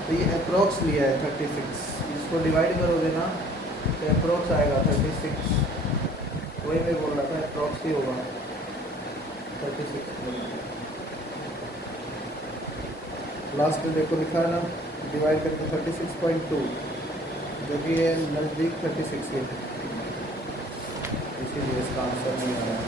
तो ये अप्रोक्स लिया है 36, इसको डिवाइड करोगे ना तो अप्रोक्स आएगा 36, वही मैं बोल रहा था अप्रोक्स ही होगा 36। लास्ट में देखो लिखा है ना, डिवाइड करके 36.2, जो कि ये नज़दीक 36 है, इसीलिए इसका आंसर नहीं आ रहा है।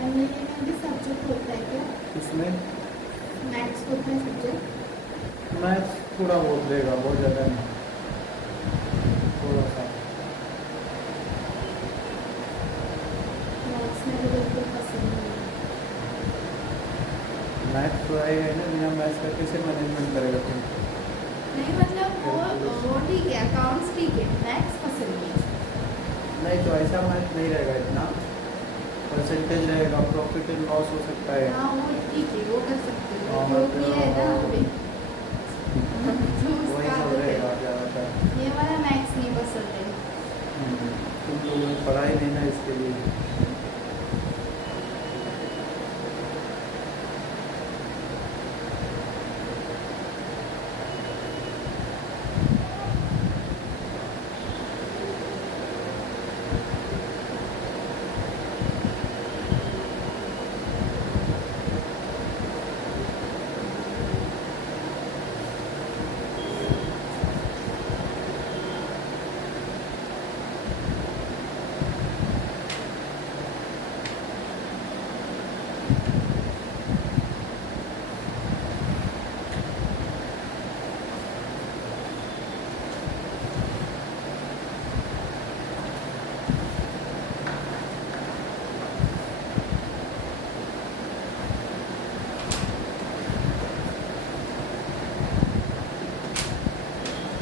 एमए में भी सब्जेक्ट होता है क्या? इसमें मैथ्स होता है सब्जेक्ट? मैथ्स थोड़ा बहुत देगा, बहुत ज़्यादा नहीं, थोड़ा सा। मैथ्स में भी बिल्कुल पसंद नहीं है। मैथ्स तो है ना, बिना मैथ्स का कैसे मैनेजमेंट करेगा तुम? नहीं मतलब वो ठीक है, अकाउंट्स ठीक है, मैथ्स पसंद नहीं है। नहीं तो ऐसा मैथ नहीं रहेगा, इतना परसेंटेज रहेगा, प्रॉफिट एंड लॉस हो सकता है। हाँ वो ठीक है, वो कर सकते हो, हाँ, जो भी है ना तो अभी तो वही उसका सब आदत रहेगा है। ज़्यादातर। ये वाला मैथ्स नहीं पसंद है। तुम लोगों ने पढ़ाई नहीं ना इसके लिए।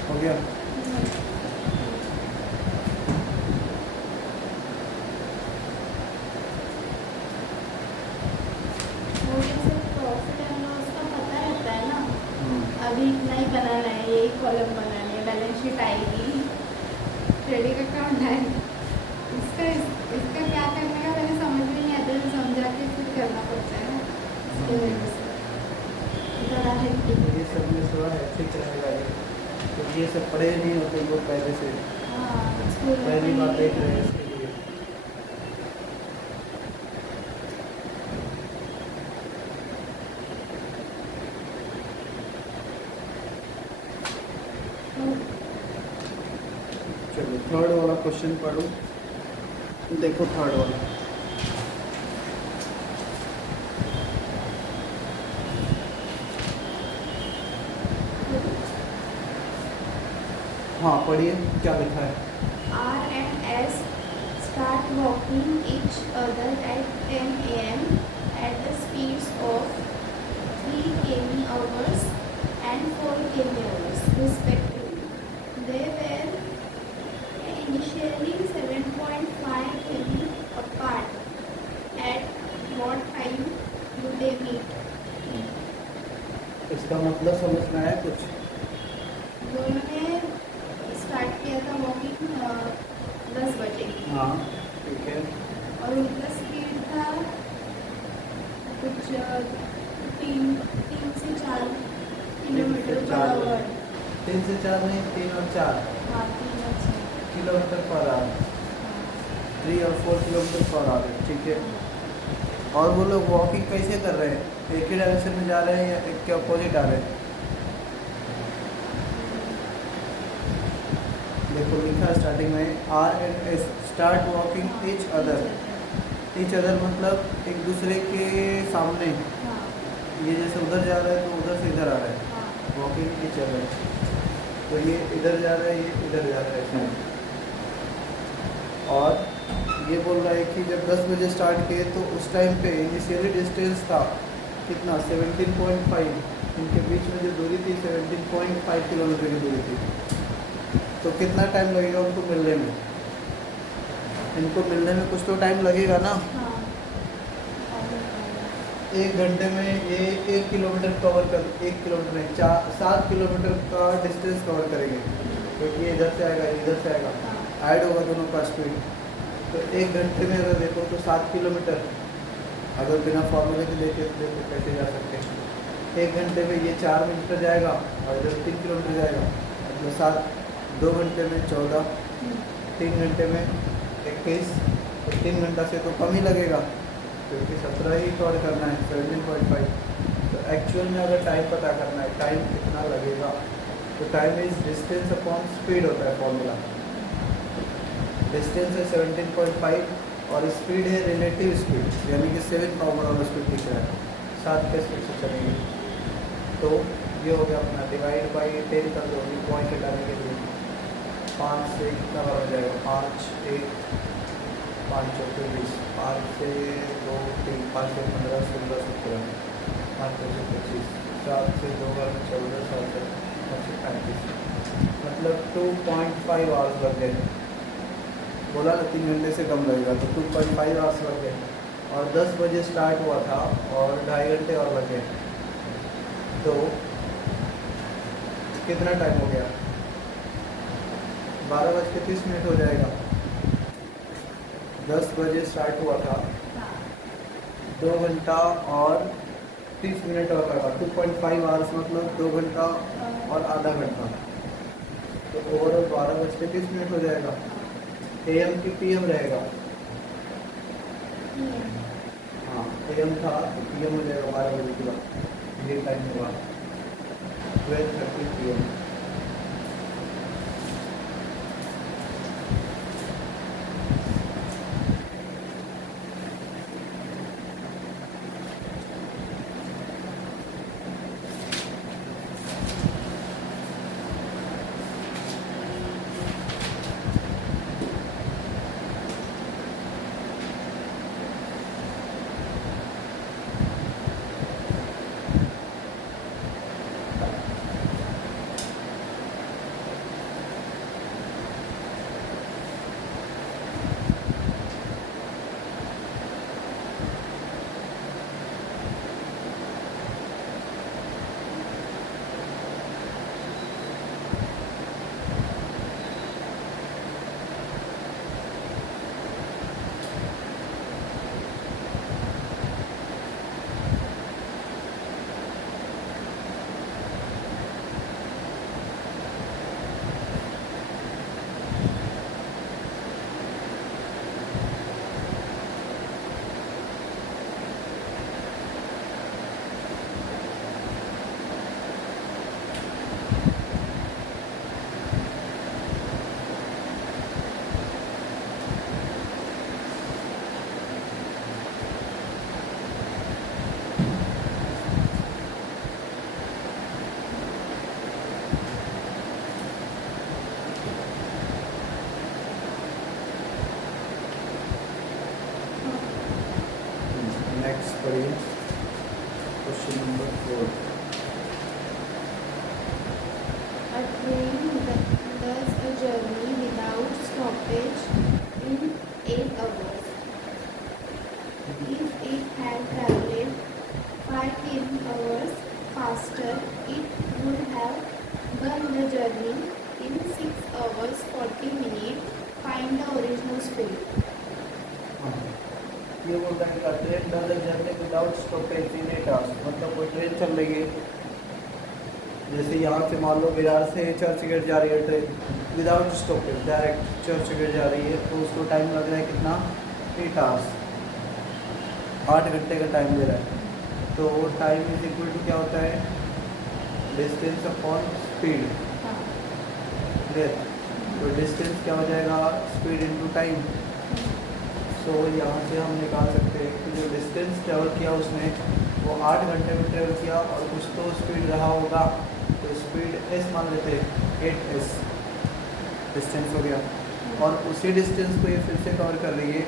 हो गया? वो जैसे प्रॉफिट एंड लॉस का पता रहता है ना, अभी इतना ही बनाना है, यही कॉलम बनाना है, बैलेंस शीट आएगी, क्रेडिट अकाउंट आएगा, इसका क्या करने का मैंने समझ में नहीं आता, तो समझा के फिर करना पड़ता है ना, इसके वजह से ज़रा हेल्प। ये सब में थोड़ा ठीक रहेगा ये, क्योंकि ये सब पढ़े नहीं होते लोग पहले से, हाँ स्कूल में पहली बार पढ़ी देख है। रहे हैं इसके लिए। चलो थर्ड वाला क्वेश्चन पढ़ो, देखो थर्ड वाला। हाँ पढ़िए, क्या लिखा है? R and S start walking each other at 10 a.m. at the speeds of 3 km/h and 4 km/h respectively. They were initially 7.5 km apart. At what time do they meet? इसका मतलब समझना है कुछ? दोनों ने स्टार्ट किया था वॉकिंग 10 बजे हाँ ठीक है। और उनका स्पीड था कुछ 3 से 4 किलोमीटर पर आवर। 3 से 4 नहीं, 3 और 4 हाँ 3 और 6 किलोमीटर पर आवर, 3 और 4 किलोमीटर पर आवर, ठीक है। और वो लोग वॉकिंग कैसे कर रहे हैं? एक ही डायरेक्शन में जा रहे हैं या एक के अपोजिट आ रहे हैं? देखो लिखा स्टार्टिंग में R and S start walking each other. Each other मतलब एक दूसरे के सामने, हाँ ये जैसे उधर जा रहा है तो उधर से इधर आ रहा है, हाँ वॉकिंग ईच अदर। तो ये इधर जा रहा है, ये इधर जा रहा है। और ये बोल रहा है कि जब 10 बजे स्टार्ट किए तो उस टाइम पे इनिशियली डिस्टेंस था कितना 17.5, इनके बीच में जो दूरी थी 17.5 किलोमीटर की दूरी थी। तो कितना टाइम लगेगा उनको मिलने में? इनको मिलने में कुछ तो टाइम लगेगा ना। हाँ। 1 घंटे में ये 1 किलोमीटर कवर कर 1 किलोमीटर नहीं 7 किलोमीटर का डिस्टेंस कवर करेंगे, क्योंकि ये इधर से आएगा इधर से आएगा, ऐड होगा दोनों का स्पीड। तो 1 घंटे में अगर देखो तो 7 किलोमीटर, अगर बिना फॉर्मूले के लेके देखो कैसे जा सकते हैं। 1 घंटे में ये 4 मिनट जाएगा और इधर 3 किलोमीटर जाएगा, मतलब 7, 2 घंटे में 14, 3 घंटे में 21, तो 3 घंटा से तो कम ही लगेगा, क्योंकि 17 ही कवर करना है 17.5। तो एक्चुअल में अगर टाइम पता करना है टाइम कितना लगेगा, तो time is distance upon speed होता है फॉर्मूला। डिस्टेंस है 17.5 और स्पीड है रिलेटिव स्पीड, यानी कि 7 का ओवरऑल स्पीड दिख रहा है, 7 के स्पीड से चलेंगे। तो ये हो गया अपना डिवाइड बाई 10 कर दो पॉइंट हटाने के लिए। 5 से कितना बार हो जाएगा, 5 1 5 4 20, 5 से 2 3 5 से 15 16 17, 5 से 25, 7 से 2 बार में 14, 7 से 35, मतलब 2.5 आवर्स लग गए। बोला ना 3 घंटे से कम लगेगा, तो 2.5 आवर्स लग गए। और 10 बजे स्टार्ट हुआ था और 2.5 घंटे और लग गए, तो कितना टाइम हो गया? 12:30 हो जाएगा। 10 बजे स्टार्ट हुआ था, 2 घंटा और 30 मिनट और लगा, 2.5 आवर्स मतलब 2 घंटा और आधा घंटा, तो ओवरऑल 12:30 हो जाएगा। AM की PM रहेगा, हाँ AM था तो PM हो जाएगा 12 बजे के बाद, ये टाइम हुआ 12:30 PM। नेक्स्ट पढ़िए question number 4। A train does a journey without stoppage in 8 hours. If it had traveled 5 hours faster, it would have done the journey in 6 hours 40 minutes. Find the original speed. ये बोल रहा है कि train does journey without stoppage in 8 hours, मतलब कोई ट्रेन चल रही है, जैसे यहाँ से मान लो विरार से चर्चगेट जा रही है train without stoppage, direct Churchgate जा रही है, तो उसको टाइम लग रहा है कितना 8 आवर्स, 8 घंटे का टाइम ले रहा है। तो टाइम इज इक्वल टू क्या होता है, डिस्टेंस अपॉन स्पीड। तो डिस्टेंस क्या हो जाएगा, स्पीड इनटू टाइम। तो यहाँ से हम निकाल सकते हैं कि जो डिस्टेंस ट्रेवल किया उसने वो 8 घंटे में ट्रेवल किया और कुछ तो स्पीड रहा होगा, तो स्पीड s मान लेते हैं, 8s डिस्टेंस हो गया। और उसी डिस्टेंस को ये फिर से कवर कर रही है,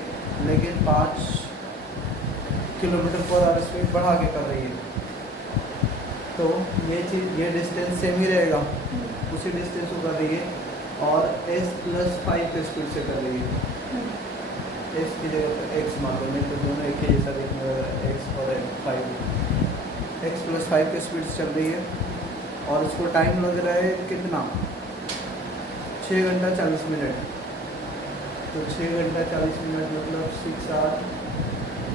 लेकिन 5 किलोमीटर पर आवर स्पीड बढ़ा के कर रही है। तो ये चीज़, ये डिस्टेंस सेम ही रहेगा, उसी डिस्टेंस को कर रही है और s+5 के स्पीड से कर रही है। s की जगह पर x मान लो, नहीं तो दोनों एक ही जैसा देखने वाला, x और 5, x+5 के स्पीड से चल रही है। और इसको टाइम लग रहा है कितना, 6 घंटा 40 मिनट। तो 6 घंटा 40 मिनट मतलब 6 आवर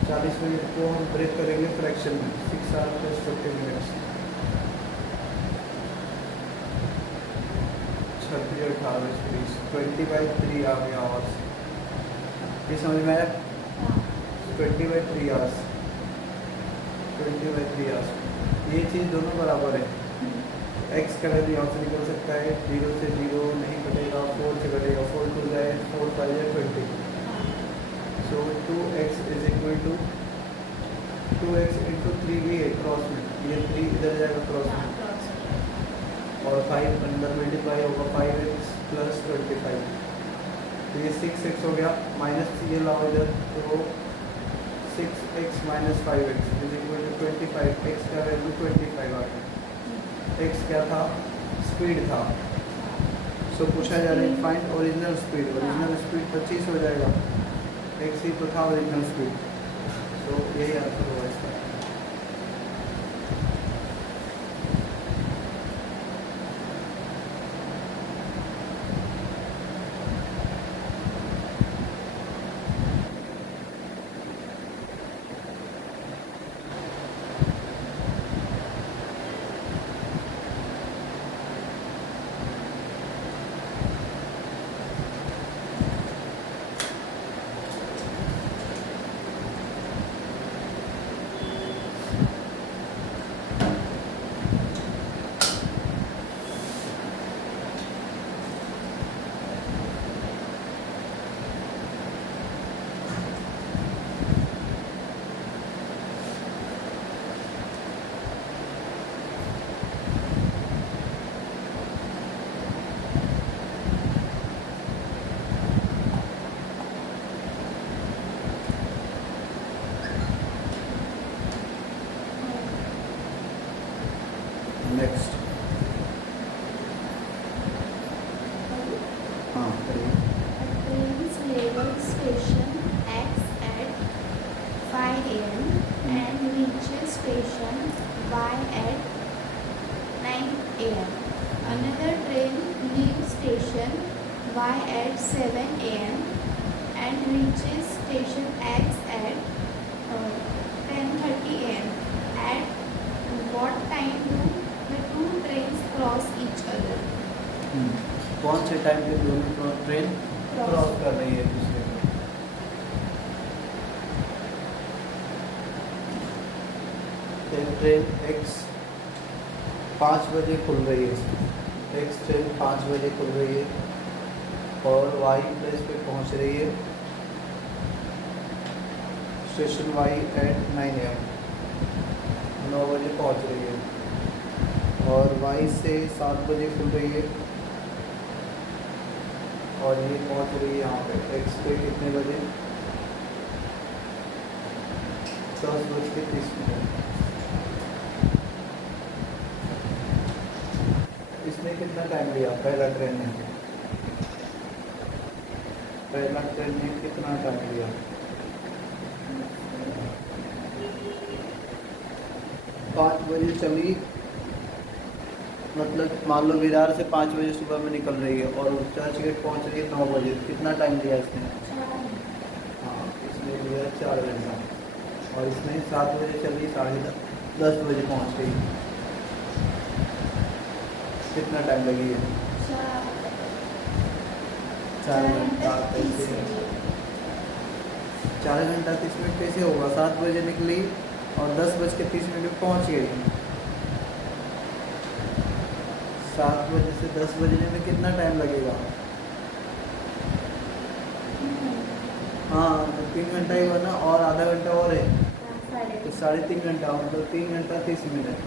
40 मिनट को हम ब्रेक करेंगे फ्रैक्शन में, 6 आवर + 50 मिनट्स, 36 18 20 20/3 आ गया आवर्स। ये समझ में आया? 20/3 आवर्स, 20/3 आवर्स। ये चीज़ दोनों बराबर है। x का वैल्यू यहाँ से निकल सकता है, 0 से 0 नहीं कटेगा, 4 से कटेगा, 4 2 जाए, 4 5 जाए 20। सो 2x = 2x × 3 भी है क्रॉस में, ये 3 इधर जाएगा क्रॉस में, और 5 अंदर मल्टीप्लाई होगा, 5x + 25। तो ये 6x हो गया, माइनस ये लाओ इधर, तो 6x - 5x = 25। x का वैल्यू 25 आ गया। x क्या था, स्पीड था। सो पूछा जा रहा है find original speed. Original speed 25 हो जाएगा, x ही तो था ओरिजिनल स्पीड। सो यही आंसर होगा इसका। नेक्स्ट, हाँ करिए। Trains level station X at 5 a.m. and reaches station Y at 9 a.m. Another train leaves station Y at 7 a.m. and reaches station X at 10:30 a.m. At what time do the two trains cross each other? कौन से टाइम पे दोनों ट्रेन क्रॉस कर रही है एक दूसरे को? ट्रेन x 5 बजे खुल रही है, x ट्रेन 5 बजे खुल रही है और y प्लेस पे पहुंच रही है, स्टेशन y at 9 AM, 9 बजे पहुंच रही है। और y से 7 बजे खुल रही है और ये पहुंच रही है यहाँ पे x पे कितने बजे, 10:30। इसने कितना टाइम लिया, पहला ट्रेन ने कितना टाइम लिया? 5 बजे चली, मतलब मान लो विरार से 5 बजे सुबह में निकल रही है और चर्च गेट पहुंच रही है 9 बजे। कितना टाइम लिया इसने? हाँ, इसने लिया 4 घंटा। और इसने 7 बजे चली, 10:30 बजे पहुंच गई। कितना टाइम लगी है? 4 घंटा। कैसे 4 घंटा 30 मिनट कैसे होगा? 7 बजे निकली और 10:30 में पहुंच गई। 7 बजे से 10 बजने में कितना टाइम लगेगा? हाँ, तो 3 घंटा ही हुआ ना, और आधा घंटा और है तो 3.5 घंटा, मतलब 3 घंटा 30 मिनट।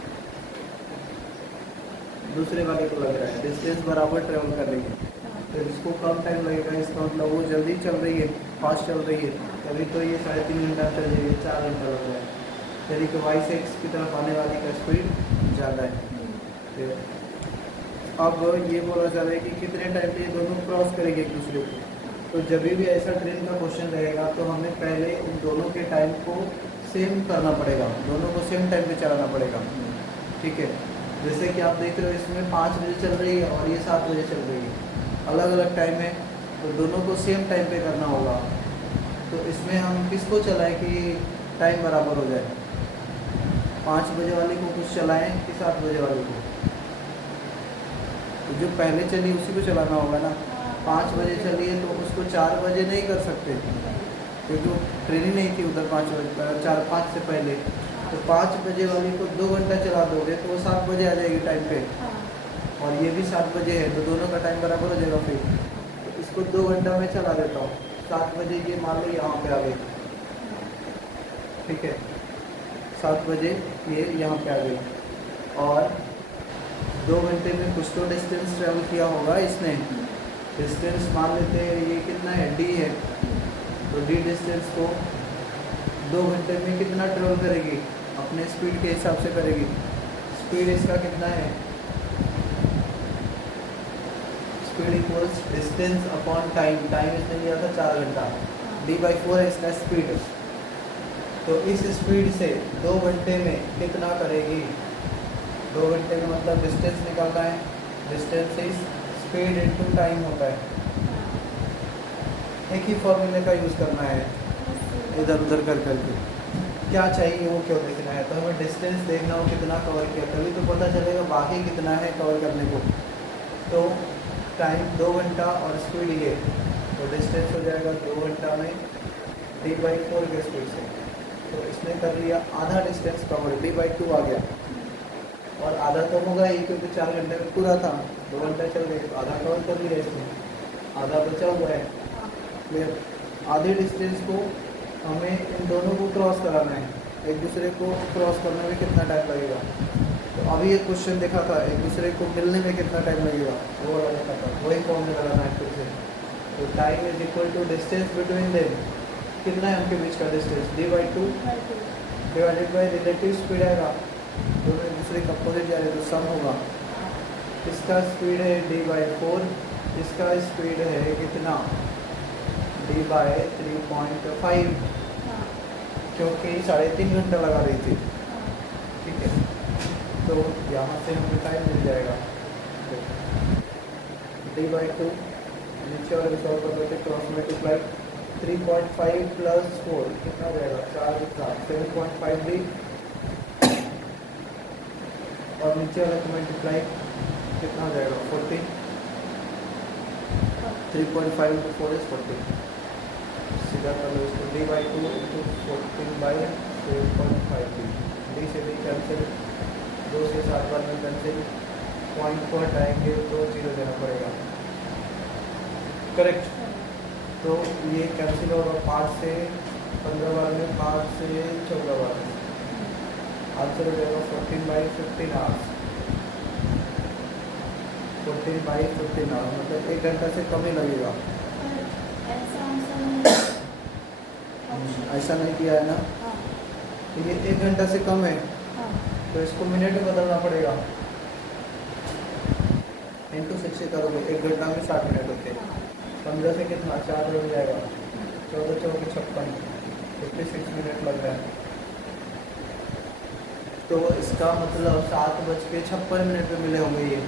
दूसरे वाले को लग रहा है, डिस्टेंस बराबर ट्रेवल कर रही है, तो इसको कम टाइम लगेगा, इसका मतलब वो जल्दी चल रही है, फास्ट चल रही है, तभी तो ये 3.5 घंटा चल जाएगी, 4 घंटा लग रहा है, यानी कि वाई से एक्स की तरफ आने वाली का स्पीड ज़्यादा है। अब ये बोला जा रहा है कि कितने टाइम पे ये दोनों क्रॉस करेंगे एक दूसरे को, तो जब भी ऐसा ट्रेन का क्वेश्चन रहेगा तो हमें पहले उन दोनों के टाइम को सेम करना पड़ेगा, दोनों को सेम टाइम पे चलाना पड़ेगा, ठीक है। जैसे कि आप देख रहे हो इसमें 5 बजे चल रही है और ये 7 बजे चल रही है, अलग अलग टाइम है, तो दोनों को सेम टाइम पे करना होगा। तो इसमें हम किसको चलाएं कि टाइम बराबर हो जाए, 5 बजे वाले को कुछ चलाएं कि 7 बजे वाले को, तो जो पहले चली उसी को चलाना होगा ना। 5 बजे चली है तो उसको 4 बजे नहीं कर सकते, क्योंकि ट्रेन ही नहीं थी उधर 5 बजे 4-5 से पहले, तो 5 बजे वाली को 2 घंटा चला दोगे तो वो 7 बजे आ जाएगी टाइम पे, और ये भी 7 बजे है, तो दोनों का टाइम बराबर हो जाएगा। फिर तो इसको 2 घंटा में चला देता हूँ, 7 बजे ये मान लो यहाँ पे आ गई, ठीक है, 7 बजे ये यहाँ पे आ गई, और 2 घंटे में कुछ तो डिस्टेंस ट्रेवल किया होगा इसने, डिस्टेंस मान लेते हैं ये कितना है, डी है, तो डी डिस्टेंस को 2 घंटे में कितना ट्रेवल करेगी, अपने स्पीड के हिसाब से करेगी। स्पीड इसका कितना है, speed equals distance upon time, time इसने लिया था 4 घंटा, d/4 है इसका स्पीड, तो इस स्पीड से 2 घंटे में कितना करेगी, 2 घंटे में मतलब डिस्टेंस निकालना है, distance is speed into time होता है, एक ही फॉर्मूले का यूज़ करना है, इधर उधर कर करके क्या चाहिए वो क्यों देखना है, तो हमें डिस्टेंस देखना हो कितना कवर किया, तभी तो पता चलेगा बाकी कितना है कवर करने को। तो टाइम 2 घंटा और स्पीड ये, तो डिस्टेंस हो जाएगा 2 घंटा में d/4 के स्पीड से, तो इसने कर लिया आधा डिस्टेंस कवर, d/2 आ गया, और आधा तो होगा ही क्योंकि 4 घंटे में पूरा था, 2 घंटे चल गए, आधा कवर कर लिया इसने, आधा बचा हुआ है। फिर आधे डिस्टेंस को हमें इन दोनों को क्रॉस कराना है, एक दूसरे को क्रॉस करने में कितना टाइम लगेगा, तो अभी एक क्वेश्चन देखा था एक दूसरे को मिलने में कितना टाइम लगेगा, वो वाला देखा था, वही फॉर्मूला लगाना है फिर से। तो time is equal to distance between them, कितना है उनके बीच का distance, d/2 divided by relative speed आएगा, दोनों एक दूसरे का अपोजिट जा रहे तो सम होगा, इसका स्पीड है d/4, इसका स्पीड है कितना d/3.5, क्योंकि 3.5 घंटा लगा रही थी, ठीक है, तो यहाँ से हमें टाइम मिल जाएगा d/2, नीचे वाले को सॉल्व कर देते, क्रॉस मल्टीप्लाई 3.5 प्लस 4 कितना रहेगा, 4 7.5d, और नीचे वाले को मल्टीप्लाई कितना हो जाएगा 40, 3.5 into 4 is 40, सीधा कर लो इसको, d/2 into 14/7.5d, d से भी कैंसिल, 2 से 7 बार में कैंसिल, पॉइंट पर हटाएंगे तो 0 देना पड़ेगा, करेक्ट। तो ये कैंसिल होगा 5 से 15 बार में, 5 से 14 बार में, आंसर हो जाएगा 14/15 आवर्स, 14/15 आवर्स, मतलब 1 घंटा से कम ही लगेगा। ऐसा नहीं किया है ना, तो ये 1 घंटा से कम है, तो इसको मिनट में बदलना पड़ेगा, इंटू 6 से करोगे, 1 घंटा में 60 मिनट होते हैं, 15 से कितना 4 हो जाएगा, 14 चौके 56, 56 मिनट लग रहा है, तो इसका मतलब 7:56 पे मिले होंगे ये,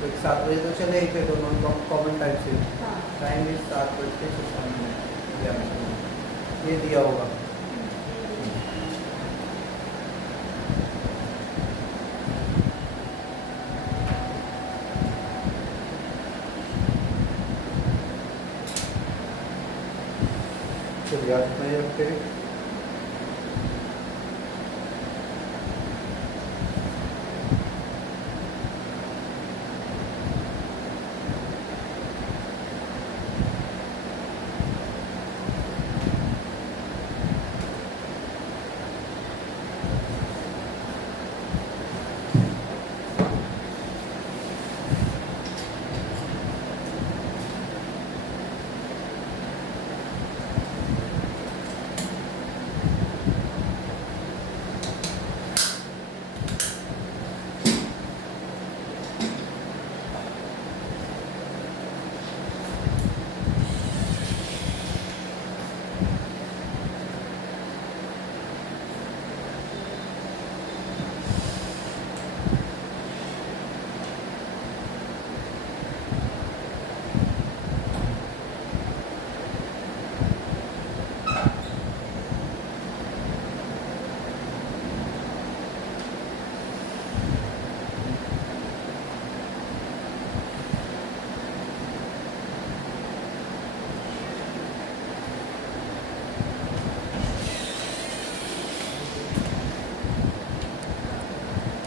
तो 7 बजे तो चले ही थे दोनों कॉमन टाइप से, टाइम इज 7:56 ये दिया होगा। चलिए याद नहीं रखते।